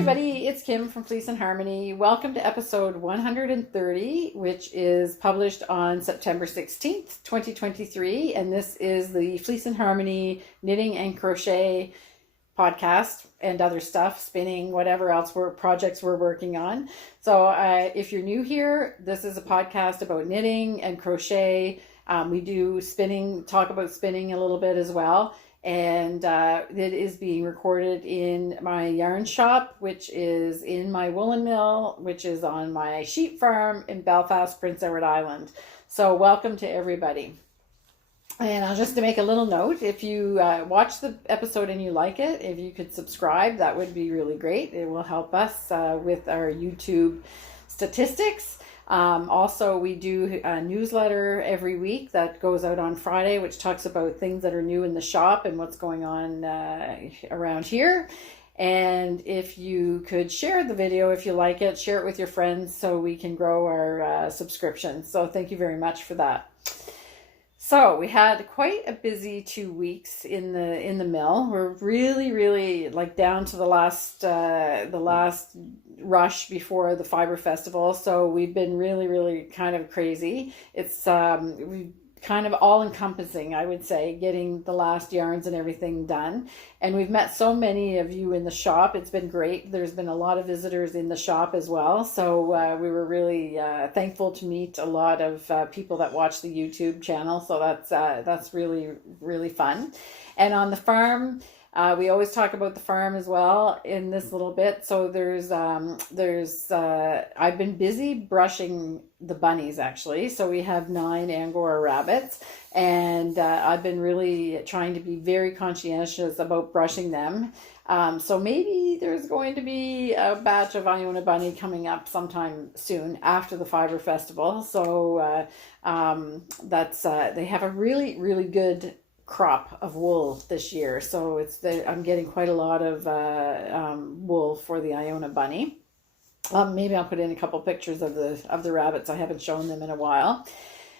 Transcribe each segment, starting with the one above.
everybody, it's Kim from Fleece and Harmony. Welcome to episode 130, which is published on September 16th, 2023. And this is the Fleece and Harmony knitting and crochet podcast and other stuff, spinning, whatever else projects we're working on. So if you're new here, this is a podcast about knitting and crochet. We do spinning, talk about spinning a little bit as well. And it is being recorded in my yarn shop, which is in my woolen mill, which is on my sheep farm in Belfast, Prince Edward Island. So welcome to everybody. And just to make a little note, if you watch the episode and you like it, if you could subscribe, that would be really great. It will help us with our YouTube statistics. Also, we do a newsletter every week that goes out on Friday, which talks about things that are new in the shop and what's going on around here. And if you could share the video, if you like it, share it with your friends so we can grow our subscriptions. So thank you very much for that. So we had quite a busy 2 weeks in the mill. We're really like down to the last rush before the Fibre Festival. So we've been really kind of crazy. It's we kind of all encompassing, I would say, getting the last yarns and everything done. And we've met so many of you in the shop. It's been great. There's been a lot of visitors in the shop as well. So we were really thankful to meet a lot of people that watch the YouTube channel. So that's really fun. And on the farm, we always talk about the farm as well in this little bit. So I've been busy brushing the bunnies actually. So we have 9 Angora rabbits, and I've been really trying to be very conscientious about brushing them. So maybe there's going to be a batch of Iona bunny coming up sometime soon after the Fibre Festival. So they have a really good crop of wool this year, so I'm getting quite a lot of wool for the Iona bunny. Maybe I'll put in a couple pictures of the rabbits. I haven't shown them in a while.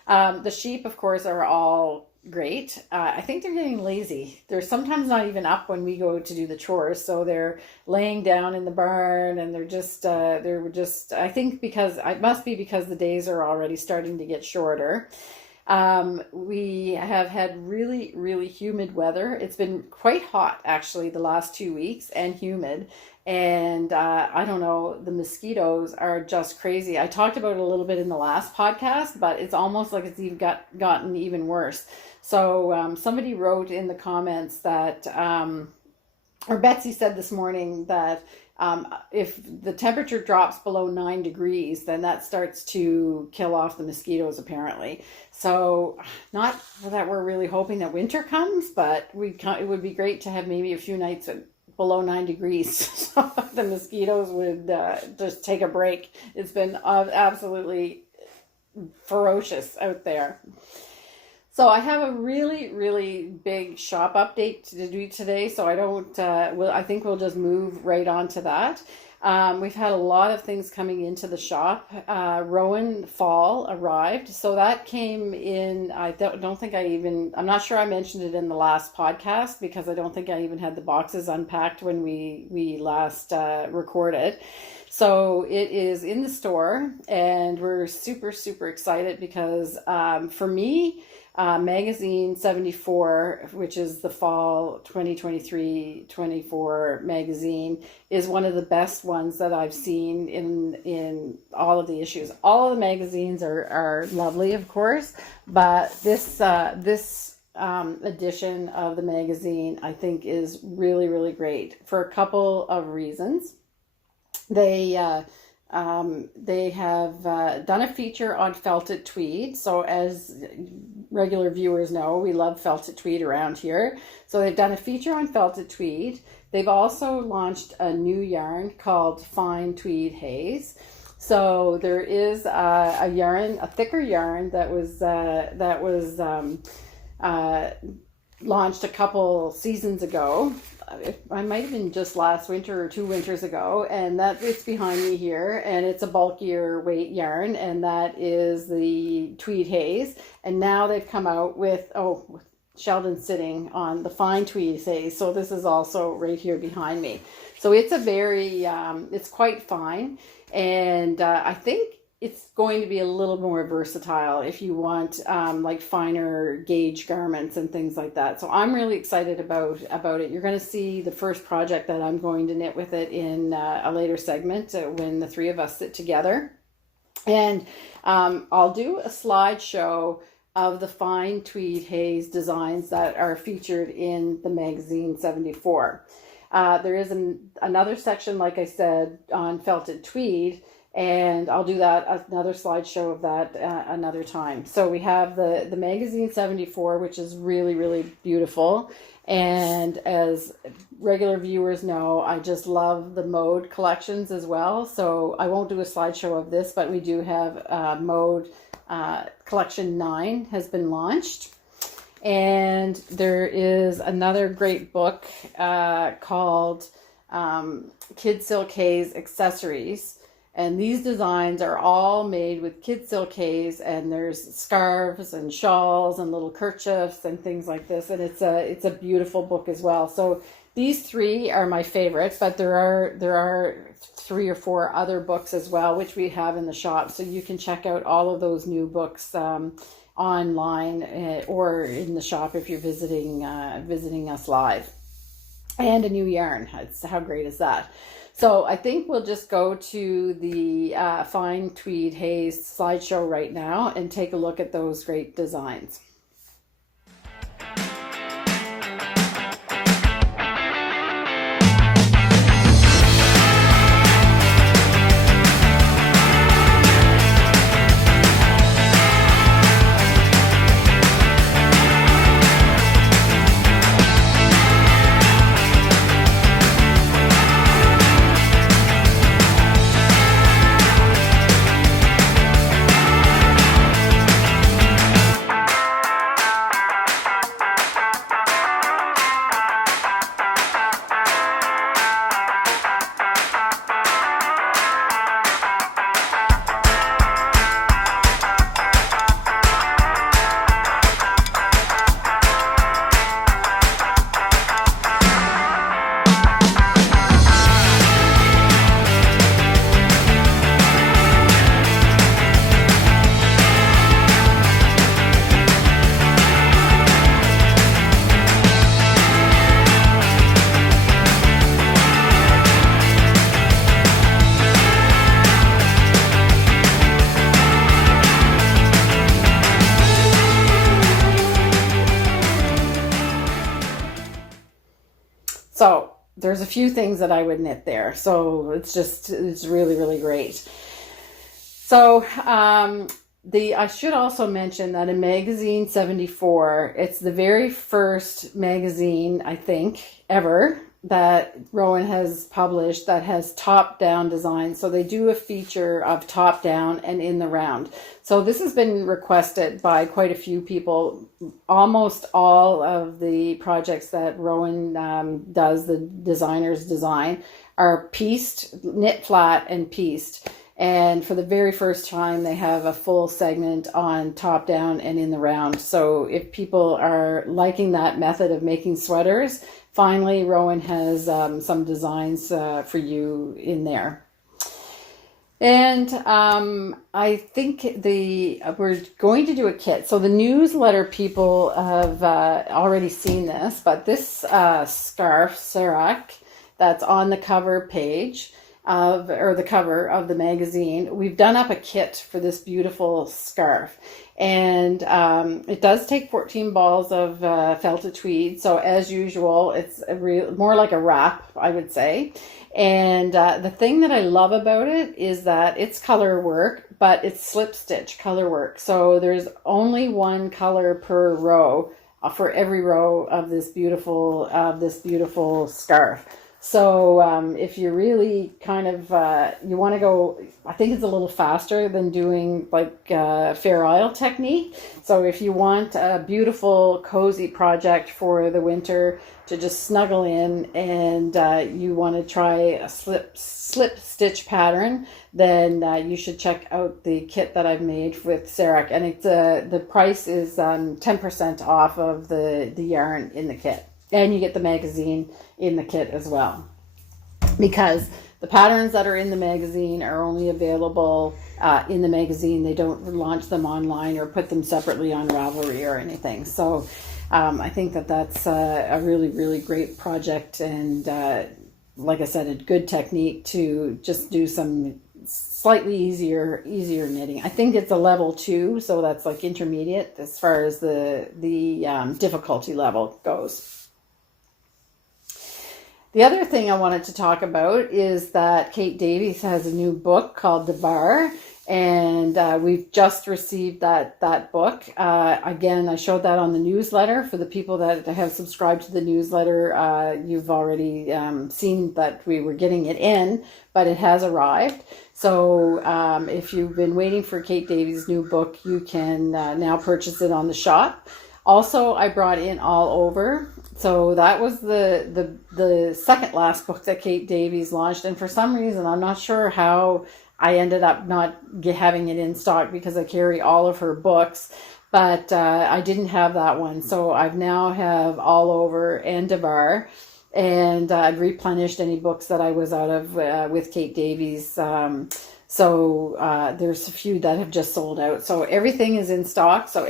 The sheep, of course, are all great. I think they're getting lazy. They're sometimes not even up when we go to do the chores, so they're laying down in the barn, and they're just I think it must be because the days are already starting to get shorter. We have had really humid weather. It's been quite hot actually the last 2 weeks, and humid. And I don't know, the mosquitoes are just crazy. I talked about it a little bit in the last podcast, but it's almost like it's even gotten even worse. So somebody wrote in the comments that, or Betsy said this morning that if the temperature drops below 9 degrees, then that starts to kill off the mosquitoes apparently. So not that we're really hoping that winter comes, but it would be great to have maybe a few nights at below 9 degrees so the mosquitoes would just take a break. It's been absolutely ferocious out there. So I have a really big shop update to do today, so I think we'll just move right on to that. We've had a lot of things coming into the shop. Rowan fall arrived, so that came in. I'm not sure I mentioned it in the last podcast because I don't think I even had the boxes unpacked when we last recorded. So it is in the store, and we're super excited because for me, magazine 74, which is the fall 2023-24 magazine, is one of the best ones that I've seen in all of the issues. All of the magazines are lovely, of course, but this edition of the magazine I think is really great for a couple of reasons. They have done a feature on felted tweed. So as regular viewers know, we love felted tweed around here. So they've done a feature on felted tweed. They've also launched a new yarn called Fine Tweed Haze. So there is a thicker yarn that was launched a couple seasons ago. I might have been just last winter or 2 winters ago, and that it's behind me here, and it's a bulkier weight yarn, and that is the Tweed Haze. And now they've come out with Sheldon's sitting on the Fine Tweed Haze, so this is also right here behind me. So it's a very, it's quite fine. And I think it's going to be a little more versatile if you want like finer gauge garments and things like that. So I'm really excited about it. You're going to see the first project that I'm going to knit with it in a later segment when the three of us sit together. And I'll do a slideshow of the fine Tweed Haze designs that are featured in the magazine 74. There is another section, like I said, on felted tweed, and I'll do that, another slideshow of that another time. So we have the magazine 74, which is really, really beautiful. And as regular viewers know, I just love the mode collections as well. So I won't do a slideshow of this, but we do have mode collection 9 has been launched. And there is another great book called Kid Silk Haze Accessories. And these designs are all made with Kid Silk Haze, and there's scarves and shawls and little kerchiefs and things like this. And it's a beautiful book as well. So these three are my favorites, but there are 3 or 4 other books as well, which we have in the shop. So you can check out all of those new books online or in the shop if you're visiting us live. And a new yarn. How great is that? So I think we'll just go to the fine Tweed Haze slideshow right now and take a look at those great designs. So there's a few things that I would knit there. So it's really, really great. So I should also mention that in magazine 74, it's the very first magazine, I think, ever that Rowan has published that has top-down design. So they do a feature of top-down and in the round. So this has been requested by quite a few people. Almost all of the projects that Rowan does, the designers design, are pieced, knit flat and pieced. And for the very first time, they have a full segment on top down and in the round. So if people are liking that method of making sweaters, finally Rowan has some designs for you in there. And I think we're going to do a kit. So the newsletter people have already seen this, but this scarf, Serac, that's on the cover page, the cover of the magazine, we've done up a kit for this beautiful scarf. And it does take 14 balls of felted tweed. So as usual, it's more like a wrap, I would say. And the thing that I love about it is that it's color work, but it's slip stitch color work. So there's only one color per row for every row of this beautiful scarf. So if you're really kind of, you want to go, I think it's a little faster than doing like Fair Isle technique. So if you want a beautiful, cozy project for the winter to just snuggle in and you want to try a slip stitch pattern, then you should check out the kit that I've made with Serac. And it's the price is 10% off of the yarn in the kit. And you get the magazine in the kit as well. because the patterns that are in the magazine are only available in the magazine. They don't launch them online or put them separately on Ravelry or anything. So I think that that's a really, really great project, and like I said, a good technique to just do some slightly easier knitting. I think it's a level 2, so that's like intermediate as far as the difficulty level goes. The other thing I wanted to talk about is that Kate Davies has a new book called Devar, and we've just received that book. Again, I showed that on the newsletter. For the people that have subscribed to the newsletter, you've already seen that we were getting it in, but it has arrived. So if you've been waiting for Kate Davies' new book, you can now purchase it on the shop. Also, I brought in All Over. So that was the second last book that Kate Davies launched. And for some reason, I'm not sure how I ended up not having it in stock, because I carry all of her books. But I didn't have that one. So I've now have All Over and Devar. And I've replenished any books that I was out of with Kate Davies. So there's a few that have just sold out. So everything is in stock. So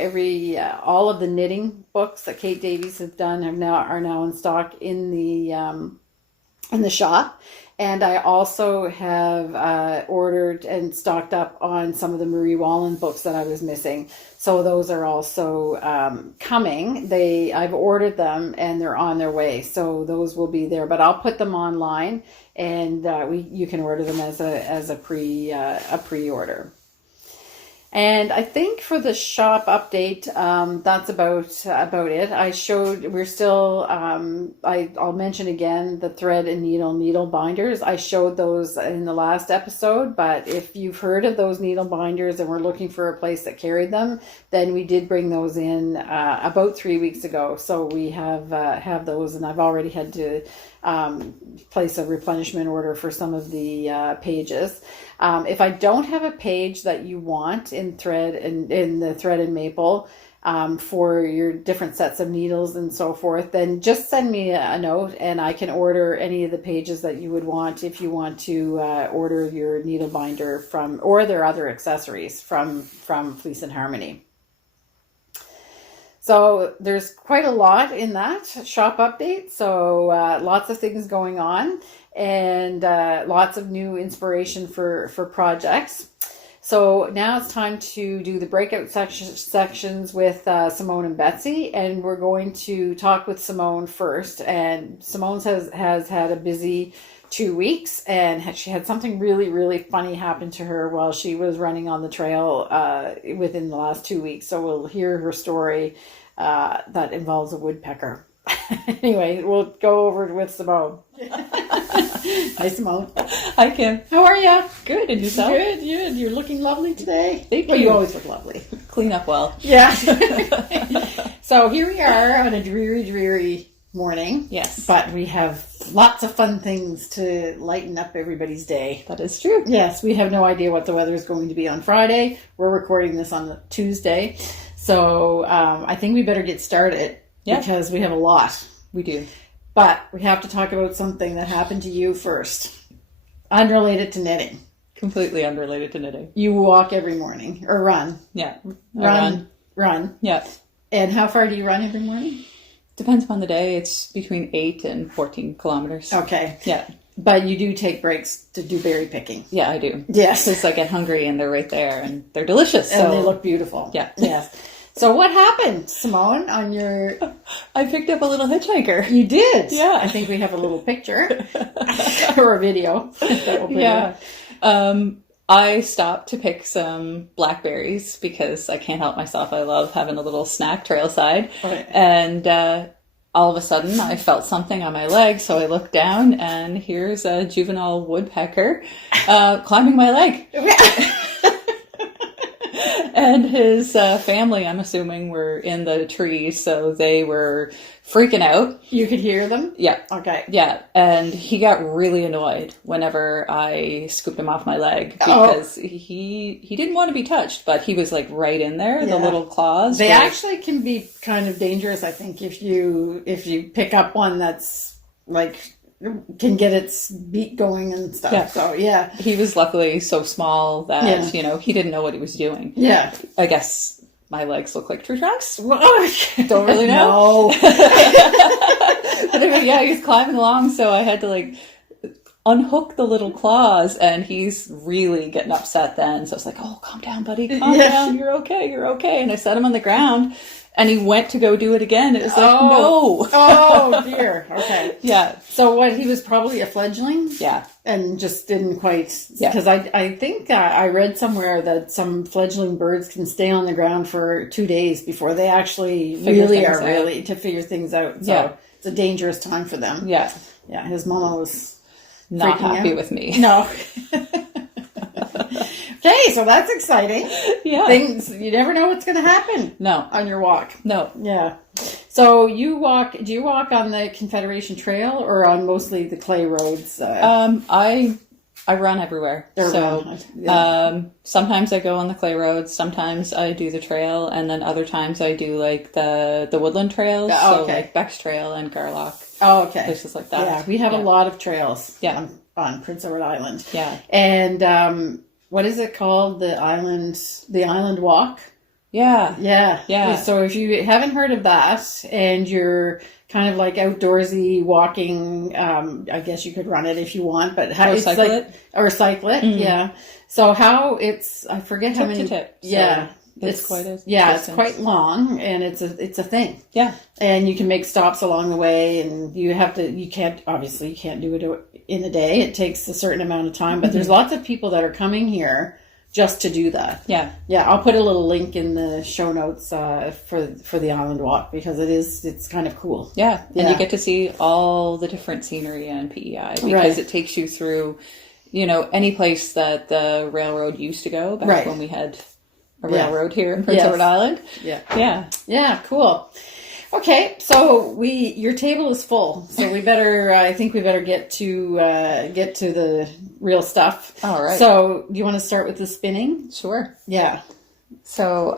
all of the knitting books that Kate Davies has done are now in stock in the shop. And I also have ordered and stocked up on some of the Marie Wallin books that I was missing. So those are also coming. I've ordered them and they're on their way. So those will be there. But I'll put them online, and you can order them as a pre-order. And I think for the shop update, that's about it. We're still, I'll mention again the thread and needle binders. I showed those in the last episode, but if you've heard of those needle binders and were looking for a place that carried them, then we did bring those in about 3 weeks ago. So we have those, and I've already had to place a replenishment order for some of the pages. If I don't have a page that you want in thread and in the thread and maple for your different sets of needles and so forth, then just send me a note and I can order any of the pages that you would want if you want to order your needle binder or their other accessories from Fleece and Harmony. So there's quite a lot in that shop update. So lots of things going on, and lots of new inspiration for projects. So now it's time to do the breakout sections with Simone and Betsy, and we're going to talk with Simone first. And Simone has had a busy 2 weeks, and she had something really, really funny happen to her while she was running on the trail within the last 2 weeks. So we'll hear her story that involves a woodpecker. Anyway, we'll go over it with Simone. Hi, Simone. Hi, Kim. How are you? Good, and yourself? Good. You're looking lovely today. Thank you. You always look lovely. Clean up well. Yeah. So here we are on a dreary morning. Yes. But we have lots of fun things to lighten up everybody's day. That is true. Yes, we have no idea what the weather is going to be on Friday. We're recording this on the Tuesday. So I think we better get started. Yeah. Because we have a lot. We do. But we have to talk about something that happened to you first. Unrelated to knitting. Completely unrelated to knitting. You walk every morning. Or run. Yeah. Run. Yeah. And how far do you run every morning? Depends upon the day. It's between 8 and 14 kilometers. Okay. Yeah. But you do take breaks to do berry picking. Yeah, I do. Yes. Because I get hungry and they're right there and they're delicious. And they look beautiful. Yeah. Yes. So what happened, Simone, on your... I picked up a little hitchhiker. You did? Yeah. I think we have a little picture or a video. Yeah. I stopped to pick some blackberries because I can't help myself. I love having a little snack trailside. Right. And all of a sudden I felt something on my leg. So I looked down and here's a juvenile woodpecker climbing my leg. And his family, I'm assuming, were in the trees, so they were freaking out. You could hear them? Yeah. Okay. Yeah, and he got really annoyed whenever I scooped him off my leg because he didn't want to be touched, but he was like right in there, the little claws. They actually can be kind of dangerous, I think, if you pick up one that's like can get its beat going and stuff. Yeah. So, yeah. He was luckily so small that, Yeah. you know, he didn't know what he was doing. Yeah. I guess my legs look like tree trunks. Don't really know. No. But anyway, yeah, he was climbing along, so I had to like unhook the little claws, and he's really getting upset then. So I was like, oh, calm down, buddy, calm down, you're okay. And I set him on the ground, and he went to go do it again. It was like, no. Oh, dear. Okay. Yeah. So what, he was probably a fledgling? Yeah. And just didn't quite, Yeah. because I think I read somewhere that some fledgling birds can stay on the ground for 2 days before they actually to figure things out. So Yeah. it's a dangerous time for them. Yeah. Yeah, his mama was Not freaking happy out. with me. No. Okay, so that's exciting. Yeah. Things, you never know what's going to happen No. on your walk. No. Yeah. So do you walk on the Confederation Trail or on mostly the clay roads? I run everywhere. Sometimes I go on the clay roads, sometimes I do the trail, and then other times I do like the woodland trails. Oh, okay. So like Beck's Trail and Garlock. Oh, okay. Places like that. Yeah, we have a lot of trails on Prince Edward Island. Yeah. And what is it called? The island walk? Yeah. Yeah. Yeah. So if you haven't heard of that and you're kind of like outdoorsy walking, I guess you could run it if you want, but Or cycle it. Or cycle it, yeah. So I forget how many. Tip. Yeah. So it's quite a it's distance. quite long, and it's a thing. Yeah. And you can make stops along the way, and you can't do it in a day. It takes a certain amount of time, but there's lots of people that are coming here just to do that. Yeah. Yeah, I'll put a little link in the show notes for the island walk, because it's kind of cool. Yeah. And Yeah. you get to see all the different scenery and PEI, because it takes you through, you know, any place that the railroad used to go back when we had a railroad here in Prince Edward Island. Yeah. Yeah. Yeah, cool. Okay, so your table is full, so we better. I think we better get to the real stuff. All right. So, do you want to start with the spinning? Sure. Yeah. So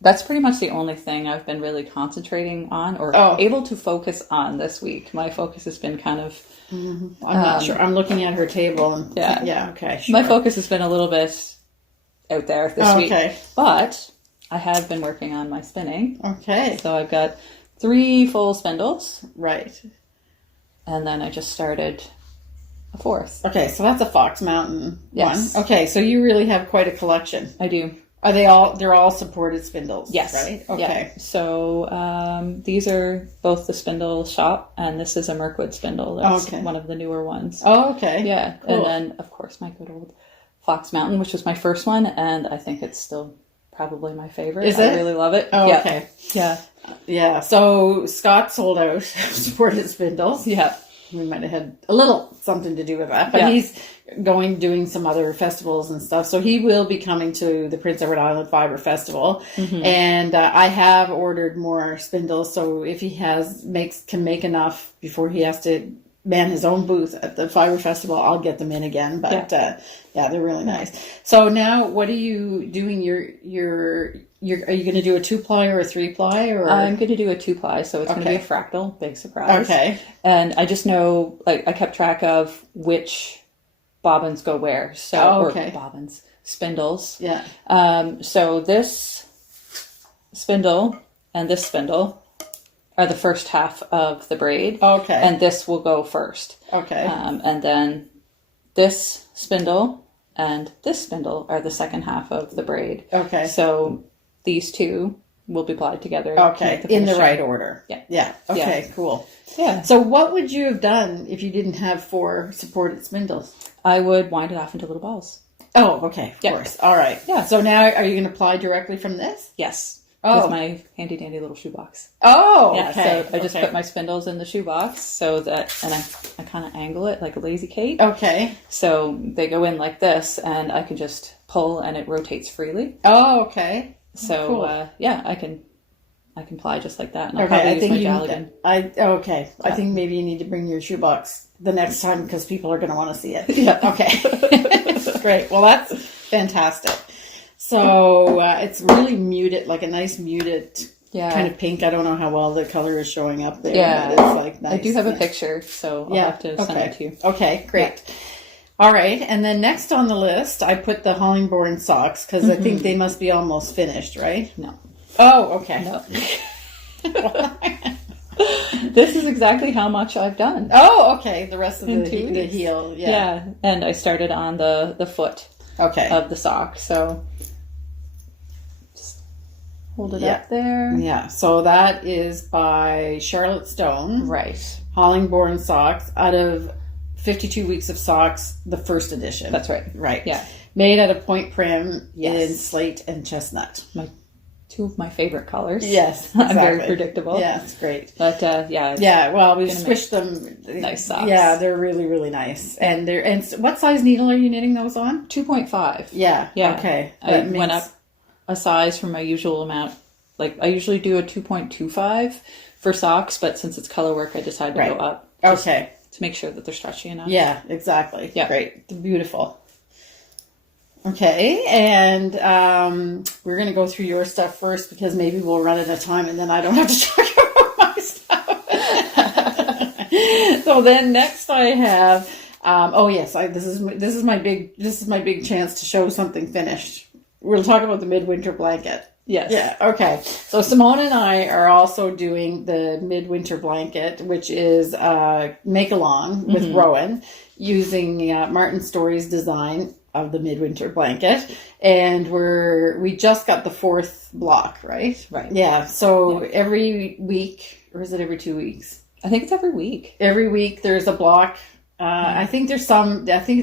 that's pretty much the only thing I've been really concentrating on or able to focus on this week. My focus has been kind of. I'm not sure. I'm looking at her table and yeah. Okay. Sure. My focus has been a little bit out there this week, but I have been working on my spinning. Okay. So I've got 3 full spindles. Right. And then I just started a 4th. Okay, so that's a Fox Mountain Yes. one. Okay, so you really have quite a collection. I do. Are they're all supported spindles? Yes. Right? Okay. Yeah. So these are both the spindle shop, and this is a Mirkwood spindle. That's one of the newer ones. Oh, okay. Yeah. Cool. And then, of course, my good old Fox Mountain, which was my first one, and I think it's still probably my favorite. Is it? I really love it. Oh, yeah. okay. Yeah. Yeah. So Scott sold out supported spindles. Yeah. We might have had a little something to do with that, but he's doing some other festivals and stuff. So he will be coming to the Prince Edward Island Fibre Festival, and I have ordered more spindles. So if he can make enough before he has to man his own booth at the Fibre Festival, I'll get them in again. But they're really nice. So now, what are you doing? Are you going to do a 2-ply or a 3-ply? Or I'm going to do a 2-ply, so it's going to be a fractal. Big surprise. Okay. And I just know, like, I kept track of which bobbins go where. So, or bobbins, spindles. Yeah. So this spindle and this spindle are the first half of the braid. Okay. And this will go first. Okay. And then this spindle and this spindle are the second half of the braid. Okay. So these two will be plied together. Okay. In the right order. Yeah. Yeah. Okay, cool. Yeah. So what would you have done if you didn't have 4 supported spindles? I would wind it off into little balls. Oh, okay. Of course. All right. Yeah. So now are you going to ply directly from this? Yes. Oh. With my handy dandy little shoebox. Oh, yeah, okay. So I just put my spindles in the shoebox so that, and I kind of angle it like a lazy Kate. Okay. So they go in like this, and I can just pull, and it rotates freely. Oh, okay. So cool. I can ply just like that, and I'll probably use my Cardigan. I think maybe you need to bring your shoebox the next time because people are going to want to see it. Yeah. Okay. Great. Well, that's fantastic. So it's really muted, like a nice muted kind of pink. I don't know how well the color is showing up there. Yeah. But it's like nice. I do have a picture, so I'll have to send it to you. Okay, great. Yeah. All right, and then next on the list, I put the Hollingbourne socks because I think they must be almost finished, right? No. Oh, okay. No. This is exactly how much I've done. Oh, okay. The rest of the heel. Yeah, and I started on the foot of the sock, so just hold it up there. Yeah, so that is by Charlotte Stone. Right. Hollingbourne socks out of 52 Weeks of Socks, the first edition. That's right. Right. Yeah. Made out of point prim in slate and chestnut. Two of my favorite colors. Yes, exactly. I'm very predictable. Yeah, it's great. But yeah. Yeah, well, we've swished them. Nice socks. Yeah, they're really, really nice. And what size needle are you knitting those on? 2.5. Yeah. Yeah. Okay. I went up a size from my usual amount. Like, I usually do a 2.25 for socks, but since it's color work, I decided to go up. Okay. To make sure that they're stretchy enough. Yeah, exactly. Yeah. Great. Beautiful. Okay, and we're going to go through your stuff first because maybe we'll run out of time and then I don't have to talk about my stuff. So then next I have, this is my big chance to show something finished. We'll talk about the midwinter blanket. Yes. Yeah, okay. So Simone and I are also doing the midwinter blanket, which is make along with Rowan using Martin Story's design of the midwinter blanket. And we just got the 4th block, right? Right. Yeah. So every week, or is it every 2 weeks? I think it's every week. Every week there's a block. I think it's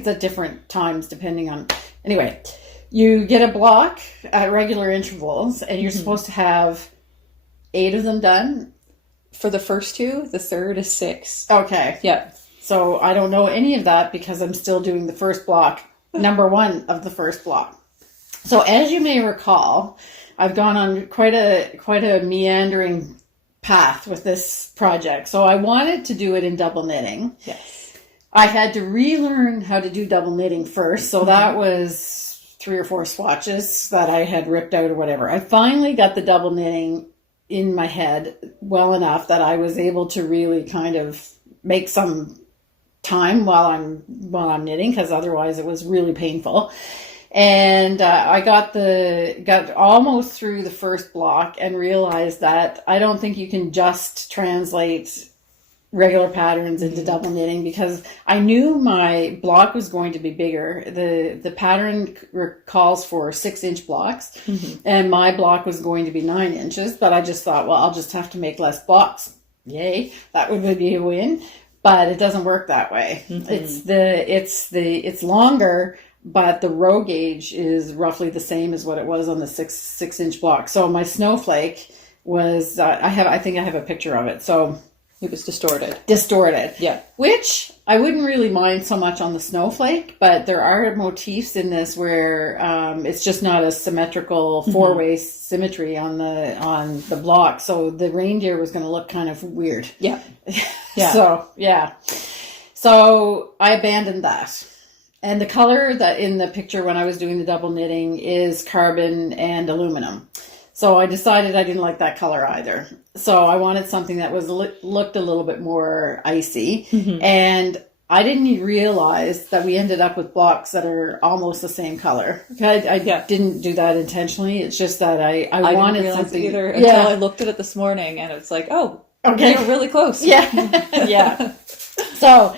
at different times depending on, anyway. You get a block at regular intervals, and you're supposed to have 8 of them done. For the first 2, the third is 6. Okay. Yeah. So I don't know any of that because I'm still doing the first block, number 1 of the first block. So as you may recall, I've gone on quite a meandering path with this project. So I wanted to do it in double knitting. Yes. I had to relearn how to do double knitting first. So that was 3 or 4 swatches that I had ripped out or whatever. I finally got the double knitting in my head well enough that I was able to really kind of make some time while I'm knitting, because otherwise it was really painful. And I got almost through the first block and realized that I don't think you can just translate regular patterns into double knitting, because I knew my block was going to be bigger. The pattern calls for 6-inch blocks, and my block was going to be 9 inches, but I just thought, well, I'll just have to make less blocks. Yay, that would be a win. But it doesn't work that way. It's longer, but the row gauge is roughly the same as what it was on the 6-inch block. So my snowflake was I think I have a picture of it. So it was distorted. Yeah. Which I wouldn't really mind so much on the snowflake, but there are motifs in this where it's just not a symmetrical 4-way symmetry on the block. So the reindeer was going to look kind of weird. Yeah. So I abandoned that. And the color that in the picture when I was doing the double knitting is carbon and aluminum. So I decided I didn't like that color either. So I wanted something that was looked a little bit more icy. And I didn't even realize that we ended up with blocks that are almost the same color. I didn't do that intentionally. It's just that I wanted didn't something either until I looked at it this morning, and it's like, oh, okay, you're really close. Yeah. So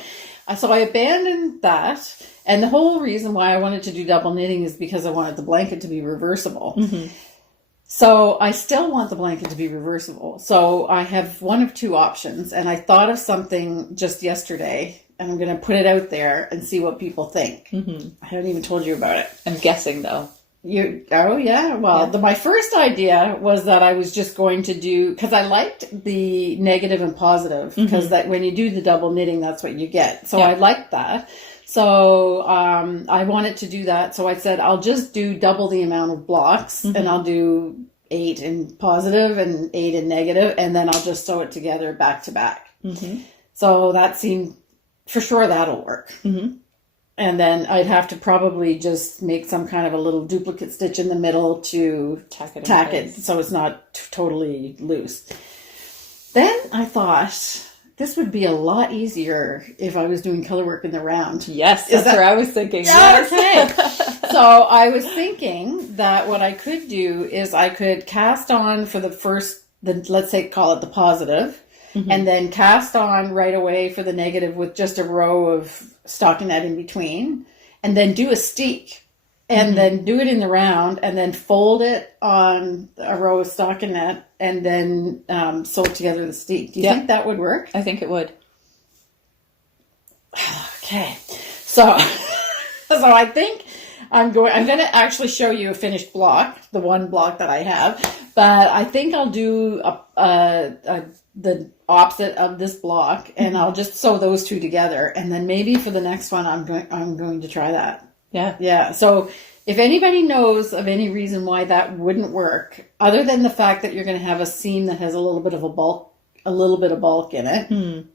I abandoned that. And the whole reason why I wanted to do double knitting is because I wanted the blanket to be reversible. So I still want the blanket to be reversible. So I have one of 2 options, and I thought of something just yesterday, and I'm going to put it out there and see what people think. I haven't even told you about it. I'm guessing though. My first idea was that I was just going to do, because I liked the negative and positive, because that when you do the double knitting, that's what you get. So I liked that. So I wanted to do that. So I said, I'll just do double the amount of blocks, and I'll do 8 in positive and 8 in negative, and then I'll just sew it together back to back. So that seemed, for sure, that'll work. And then I'd have to probably just make some kind of a little duplicate stitch in the middle to tack it so it's not totally loose. Then I thought this would be a lot easier if I was doing color work in the round. Yes, that's what I was thinking. Yes. Okay. So I was thinking that what I could do is I could cast on for let's say call it the positive, and then cast on right away for the negative with just a row of stockinette in between, and then do a steek. And then do it in the round, and then fold it on a row of stockinette, and then sew together the steek. Do you think that would work? I think it would. Okay, so I think I'm going to actually show you a finished block, the one block that I have, but I think I'll do the opposite of this block, and I'll just sew those two together, and then maybe for the next one I'm going to try that. Yeah. So if anybody knows of any reason why that wouldn't work, other than the fact that you're going to have a seam that has a little bit of bulk in it,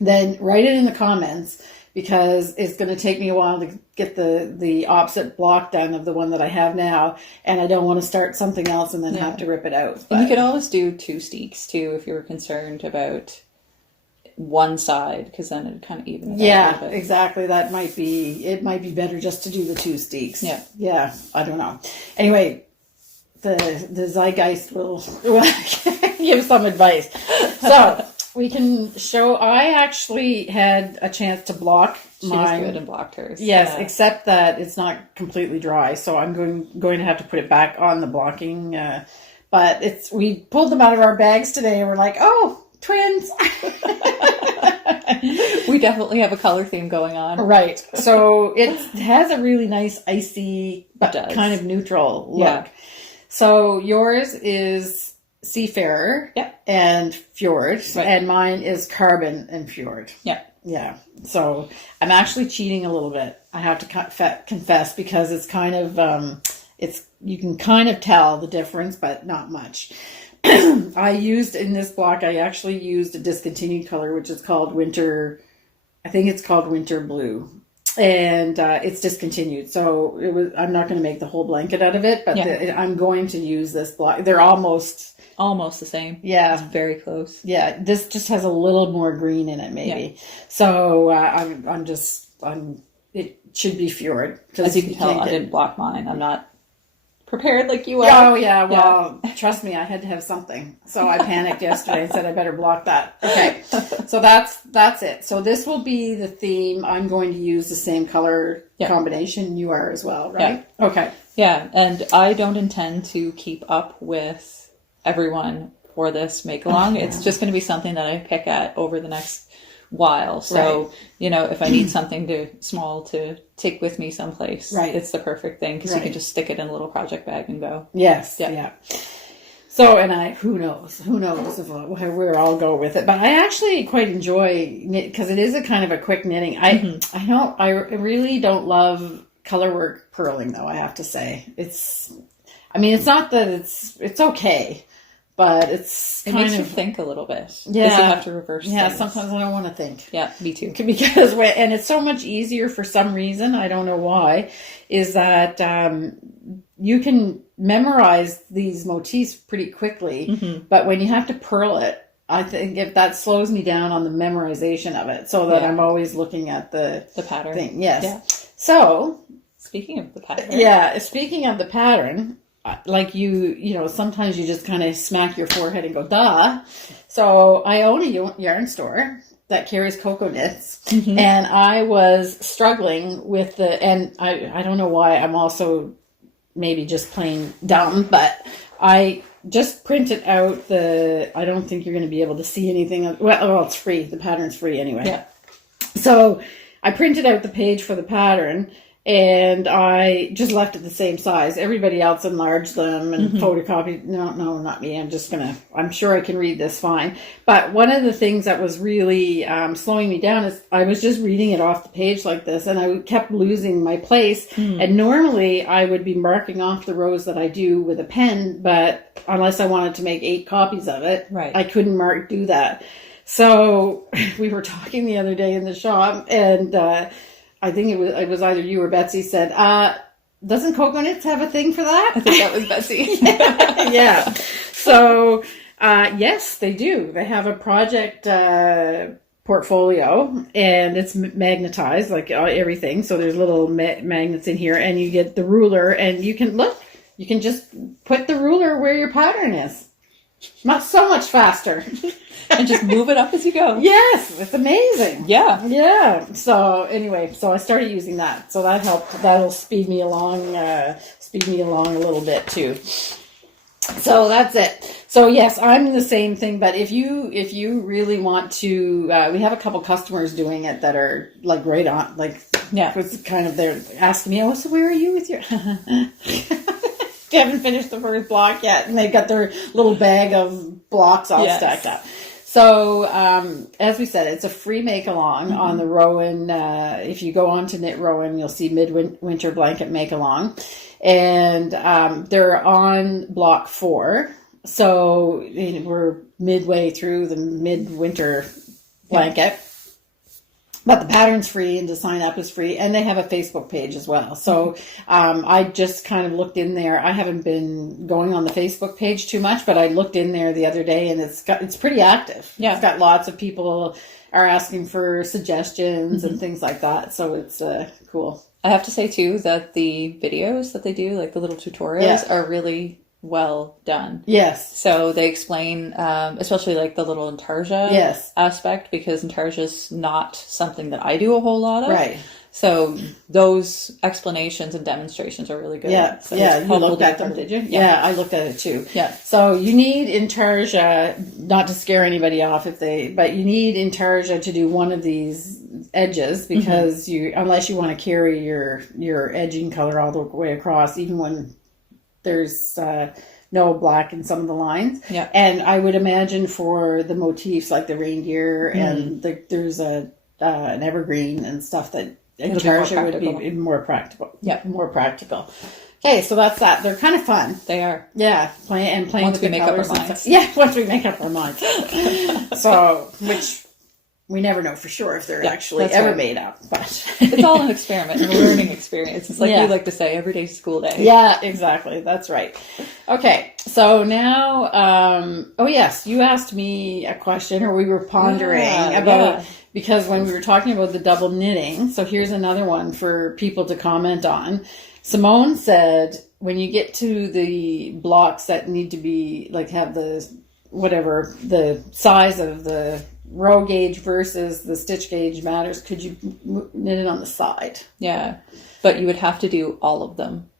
then write it in the comments, because it's going to take me a while to get the opposite block done of the one that I have now, and I don't want to start something else and then have to rip it out. And you could always do 2 steeks too if you were concerned about one side, because then it'd kind of even it out a little bit. Exactly. It might be better just to do the 2 steeks. Yeah, I don't know. Anyway, the zeitgeist will give some advice. So we can show. I actually had a chance to block mine. She was good and blocked hers. Yes, except that it's not completely dry, so I'm going to have to put it back on the blocking. But we pulled them out of our bags today, and we're like, oh, twins. We definitely have a color theme going on. Right. So it has a really nice icy but kind of neutral look. Yeah. So yours is Seafarer and Fjord, and mine is Carbon and Fjord. Yeah. So I'm actually cheating a little bit, I have to confess, because it's kind of you can kind of tell the difference, but not much. In this block, I actually used a discontinued color, which is called Winter. I think it's called Winter Blue, and it's discontinued. So I'm not going to make the whole blanket out of it, but I'm going to use this block. They're almost the same. Yeah, it's very close. Yeah, this just has a little more green in it, maybe. Yeah. So it should be Fjord. As you can tell, I didn't block mine. I'm not prepared like you are. Oh, yeah. Well, trust me, I had to have something. So I panicked yesterday and said I better block that. Okay. So that's it. So this will be the theme. I'm going to use the same color combination you are as well, right? Yeah. Okay. Yeah. And I don't intend to keep up with everyone for this make along. It's just going to be something that I pick at over the next while. So, if I need something small to take with me someplace, it's the perfect thing, because you can just stick it in a little project bag and go. Yes. Yeah. So, and who knows where I'll go with it. But I actually quite enjoy knit, because it is a kind of a quick knitting. I really don't love color work purling, though, I have to say. It's not that it's okay. But it makes you think a little bit. Yeah. Because you have to reverse things. Sometimes I don't want to think. Yeah, me too. Because and it's so much easier for some reason, I don't know why, is that you can memorize these motifs pretty quickly, but when you have to purl it, I think if that slows me down on the memorization of it, so that I'm always looking at the pattern thing. Yes. Yeah. So, speaking of the pattern. Yeah, speaking of the pattern, like sometimes you just kind of smack your forehead and go, duh. So I own a yarn store that carries cocoa knits, and I was struggling with and I don't know why, I'm also maybe just plain dumb, but I just printed out I don't think you're going to be able to see anything. Well, it's free. The pattern's free anyway. Yeah. So I printed out the page for the pattern, and I just left it the same size. Everybody else enlarged them and photocopied. No, not me. I'm sure I can read this fine. But one of the things that was really slowing me down is I was just reading it off the page like this, and I kept losing my place. And normally I would be marking off the rows that I do with a pen, but unless I wanted to make 8 copies of it, I couldn't do that. So we were talking the other day in the shop, and I think it was either you or Betsy said, doesn't coconuts have a thing for that? I think that was Betsy. Yeah. So, yes, they do. They have a project portfolio, and it's magnetized, like everything. So there's little magnets in here, and you get the ruler, and you can just put the ruler where your pattern is. Not so much faster. And just move it up as you go. Yes, it's amazing. Yeah. Yeah. So anyway, I started using that. So that helped. That'll speed me along a little bit too. So that's it. So yes, I'm the same thing. But if you really want to, we have a couple customers doing it that are like right on, like Yeah. it's kind of they're asking me, oh, so where are you with your? They haven't finished the first block yet, and they've got their little bag of blocks all stacked up. So, as we said, it's a free make-along on the Rowan. If you go on to Knit Rowan, you'll see Midwinter Blanket Make-Along. And they're on block 4. So, we're midway through the midwinter blanket. But the pattern's free, and to sign up is free, and they have a Facebook page as well. So I just kind of looked in there. I haven't been going on the Facebook page too much, but I looked in there the other day, and it's pretty active. Yeah. It's got lots of people are asking for suggestions and things like that. So it's cool. I have to say too that the videos that they do, like the little tutorials, are really well done. Yes. So they explain, especially like the little intarsia aspect, because intarsia's not something that I do a whole lot of. Right. So those explanations and demonstrations are really good. Yeah, So you looked at them, did you? Yeah, I looked at it too. Yeah. So you need intarsia, not to scare anybody off but you need intarsia to do one of these edges, because unless you want to carry your edging color all the way across, even when there's no black in some of the lines. Yeah. And I would imagine for the motifs like the reindeer and there's an evergreen and stuff that intarsia would be more practical. Yeah. More practical. Okay, so that's that. They're kind of fun. They are. Yeah, playing once with the we make up our colors and minds. stuff. Yeah, once we make up our minds. So, which we never know for sure if they're actually ever made up, but it's all an experiment, a learning experience. It's like we like to say, every day's school day. Yeah, exactly. That's right. Okay, so now, oh yes, you asked me a question, or we were pondering about, because when we were talking about the double knitting, so here's another one for people to comment on. Simone said, when you get to the blocks that need to be, like, have the size of the row gauge versus the stitch gauge matters, could you knit it on the side? Yeah, but you would have to do all of them.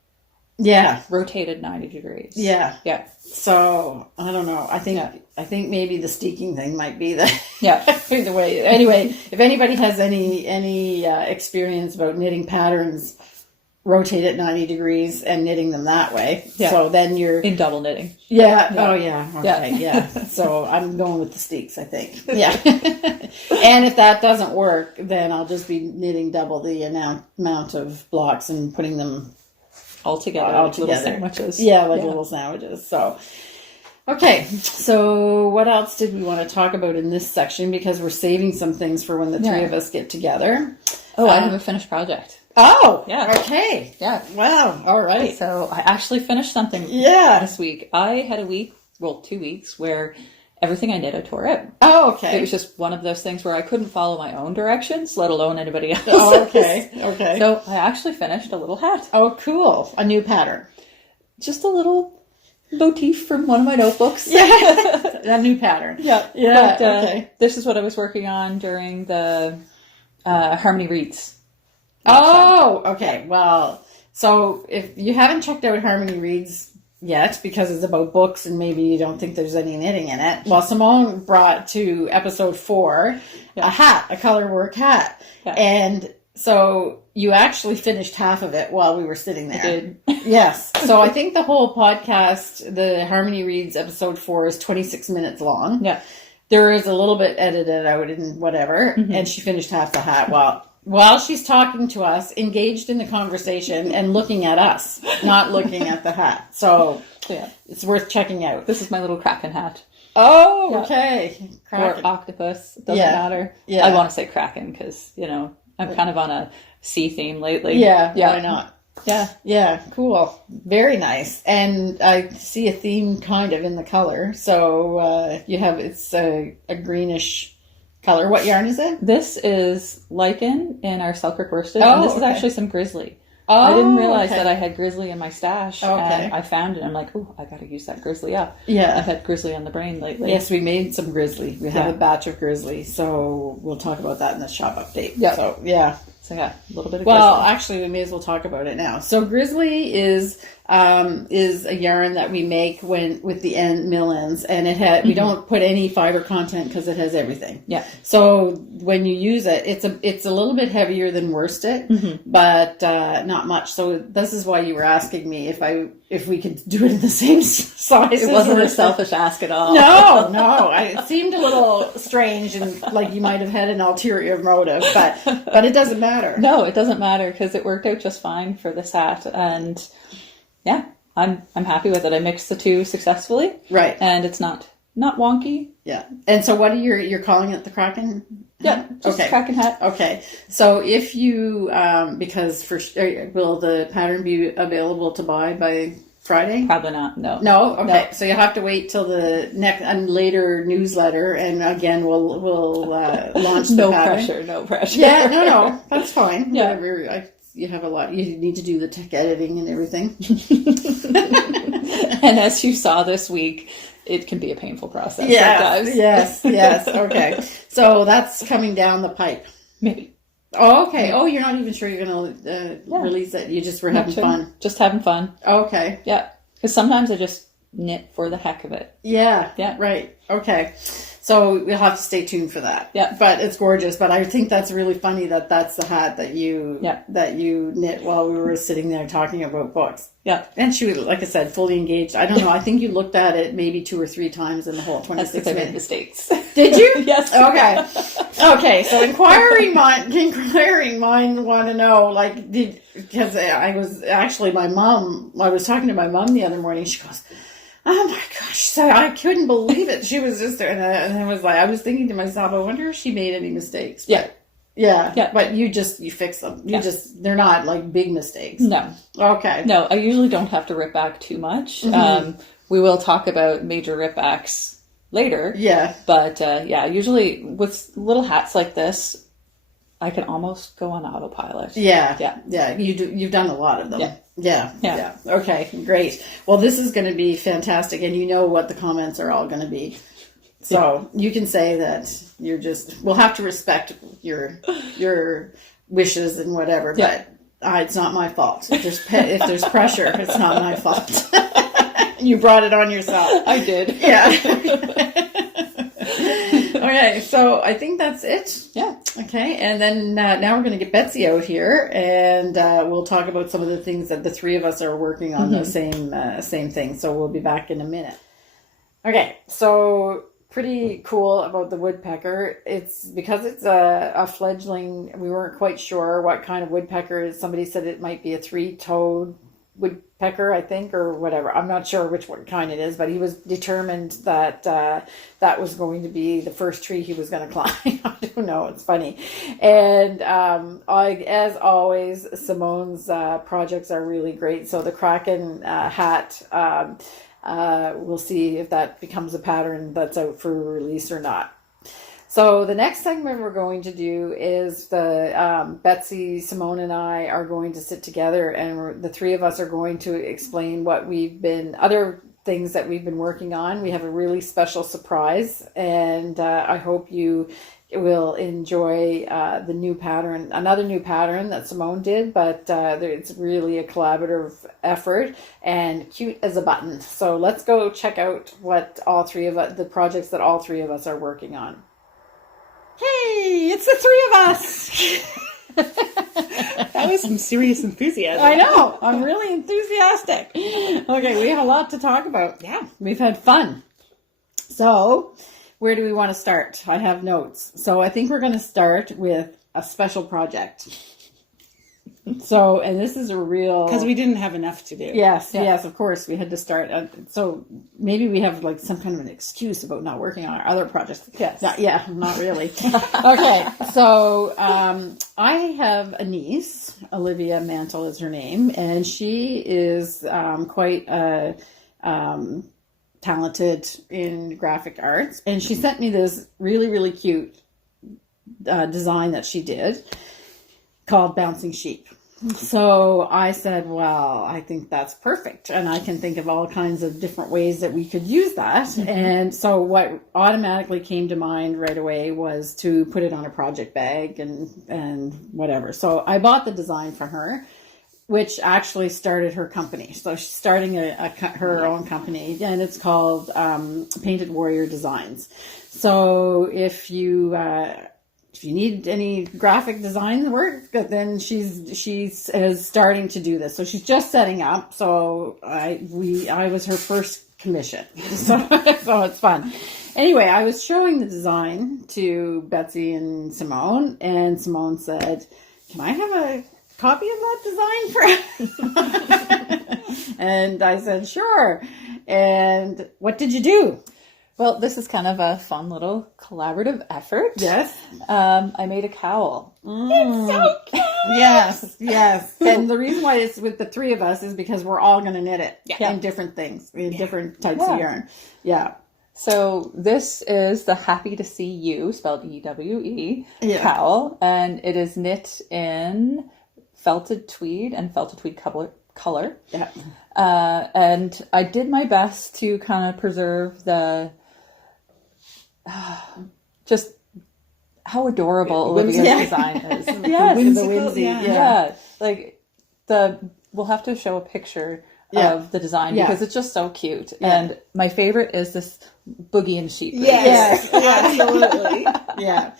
Yeah. Rotated 90 degrees. Yeah. Yeah. So, I don't know. I think maybe the steeking thing might be the the way. Anyway, if anybody has any experience about knitting patterns, rotate it 90 degrees and knitting them that way. Yeah. So then you're in double knitting. Yeah. Oh yeah. Okay. Yeah. So I'm going with the steeks, I think. Yeah. And if that doesn't work, then I'll just be knitting double the amount of blocks and putting them all together. Little sandwiches. Yeah, little sandwiches. So, okay. So what else did we want to talk about in this section? Because we're saving some things for when the three of us get together. Oh, I have a finished project. Oh, yeah. Okay. Yeah. Wow. All right. So I actually finished something this week. I had 2 weeks where everything I knit, I tore out. Oh, okay. It was just one of those things where I couldn't follow my own directions, let alone anybody else's. Oh, okay. Okay. So I actually finished a little hat. Oh, cool. A new pattern. Just a little motif from one of my notebooks. Yeah. A new pattern. Yeah. Yeah. But, okay. This is what I was working on during the Harmony Reads. Oh, okay. Well, so if you haven't checked out Harmony Reads yet, because it's about books and maybe you don't think there's any knitting in it, well, Simone brought to episode 4 a colorwork hat. Yeah. And so you actually finished half of it while we were sitting there. I did. Yes. So I think the whole podcast, the Harmony Reads episode 4, is 26 minutes long. Yeah. There is a little bit edited out and whatever, and she finished half the hat while she's talking to us, engaged in the conversation and looking at us, not looking at the hat. So it's worth checking out. This is my little Kraken hat. Oh, okay. Kraken. Or octopus. Doesn't matter. Yeah. I want to say Kraken because, I'm kind of on a sea theme lately. Yeah, Yeah. why not? Yeah. Yeah, cool. Very nice. And I see a theme kind of in the color. So you have, it's a greenish color. What yarn is it? This is lichen in our Selkirk worsted, Oh, and this is okay. actually some grizzly. Oh, I didn't realize okay. that I had grizzly in my stash, Okay. and I found it. I'm like, oh, I got to use that grizzly up. Yeah. I've had grizzly on the brain lately. Yes, we made some grizzly. We have Yeah. a batch of grizzly, so we'll talk about that in the shop update. Yeah. So, yeah. So yeah, a little bit of Well, grizzly. actually, we may as well talk about it now. So, grizzly is a yarn that we make with the mill ends, and we don't put any fiber content because it has everything. Yeah. So when you use it, it's a little bit heavier than worsted, but not much. So this is why you were asking me if we could do it in the same size. It wasn't a selfish ask at all. No. It seemed a little strange and like you might have had an ulterior motive, but it doesn't matter. No, it doesn't matter because it worked out just fine for this hat, and yeah, I'm happy with it. I mixed the two successfully, Right. and it's not wonky. Yeah. And so what are you're calling it the Kraken? Yeah, just Okay. Kraken hat. Okay. So if you, because will the pattern be available to buy by Friday? Probably not. No. No? Okay. No. So you'll have to wait till the next and later newsletter, and again, we'll launch the No pattern. pressure. No pressure. Yeah, no. That's fine. Yeah. Whatever. You have a lot. You need to do the tech editing and everything. And as you saw this week, it can be a painful process. sometimes. Yes. Okay. So that's coming down the pipe. Maybe. Oh, okay. Oh, you're not even sure you're going to release it. You just were having fun. Just having fun. Okay. Yeah. Because sometimes I just knit for the heck of it. Yeah. Yeah. Right. Okay. So we'll have to stay tuned for that. Yeah. But it's gorgeous. But I think that's really funny that's the hat that you knit while we were sitting there talking about books. Yeah. And she was, like I said, fully engaged. I don't know. I think you looked at it maybe 2 or 3 times in the whole 26 That's because I made minutes. mistakes. Did you? Yes. Okay. So inquiring mind want to know, because I was actually I was talking to my mom the other morning. She goes, oh my gosh, so I couldn't believe it. She was just there, and I was like, I was thinking to myself, I wonder if she made any mistakes. But, yeah. But you fix them. They're not like big mistakes. No. Okay. No, I usually don't have to rip back too much. We will talk about major rip backs later. Yeah. But usually with little hats like this, I can almost go on autopilot. Yeah. You've done a lot of them. Yeah. Okay, great. Well, this is going to be fantastic, and you know what the comments are all going to be. So you can say that we'll have to respect your wishes and whatever, but it's not my fault. If there's pressure, it's not my fault. You brought it on yourself. I did. Yeah. Okay, so I think that's it. Yeah. Okay, and then now we're going to get Betsy out here, and we'll talk about some of the things that the 3 of us are working on, the same thing. So we'll be back in a minute. Okay, so pretty cool about the woodpecker. It's because it's a fledgling. We weren't quite sure what kind of woodpecker it is. Somebody said it might be a 3-toed woodpecker, I think, or whatever. I'm not sure which kind it is, but he was determined that that was going to be the first tree he was going to climb. I don't know. It's funny. And as always, Simone's projects are really great. So the Kraken hat, we'll see if that becomes a pattern that's out for release or not. So the next segment we're going to do is Betsy, Simone, and I are going to sit together, and the 3 of us are going to explain other things that we've been working on. We have a really special surprise, and I hope you will enjoy the new pattern, another new pattern that Simone did, but it's really a collaborative effort and cute as a button. So let's go check out what all 3 of us, the projects that all 3 of us are working on. Hey, it's the 3 of us. That was some serious enthusiasm. I know. I'm really enthusiastic. Okay, we have a lot to talk about. Yeah, we've had fun. So, where do we want to start? I have notes. So, I think we're going to start with a special project. So, and this is a real... Because we didn't have enough to do. Yes, yes, of course. We had to start. So maybe we have like some kind of an excuse about not working on our other projects. Yes. Not really. Okay, so I have a niece, Olivia Mantle is her name, and she is quite talented in graphic arts. And she sent me this really, really cute design that she did called Bouncing Sheep. So I said, well, I think that's perfect. And I can think of all kinds of different ways that we could use that. Mm-hmm. And so what automatically came to mind right away was to put it on a project bag and whatever. So I bought the design for her, which actually started her company. So she's starting her own company, and it's called Painted Warrior Designs. So if you need any graphic design work, then she's starting to do this. So she's just setting up. So I was her first commission. So it's fun. Anyway, I was showing the design to Betsy and Simone, and Simone said, "Can I have a copy of that design?" And I said, "Sure." And what did you do? Well, this is kind of a fun little collaborative effort. Yes. I made a cowl. It's so cute. Yes. And the reason why it's with the three of us is because we're all going to knit it in different things, in different types of yarn. Yeah. So this is the Happy to See You, spelled EWE, cowl. And it is knit in felted tweed and felted tweed color. Yeah. And I did my best to kind of preserve the... just how adorable Olivia's design is. Yes, the whimsy. Yeah. Like we'll have to show a picture of the design because it's just so cute. Yeah. And my favorite is this boogie and sheep. Yes, absolutely. Yeah.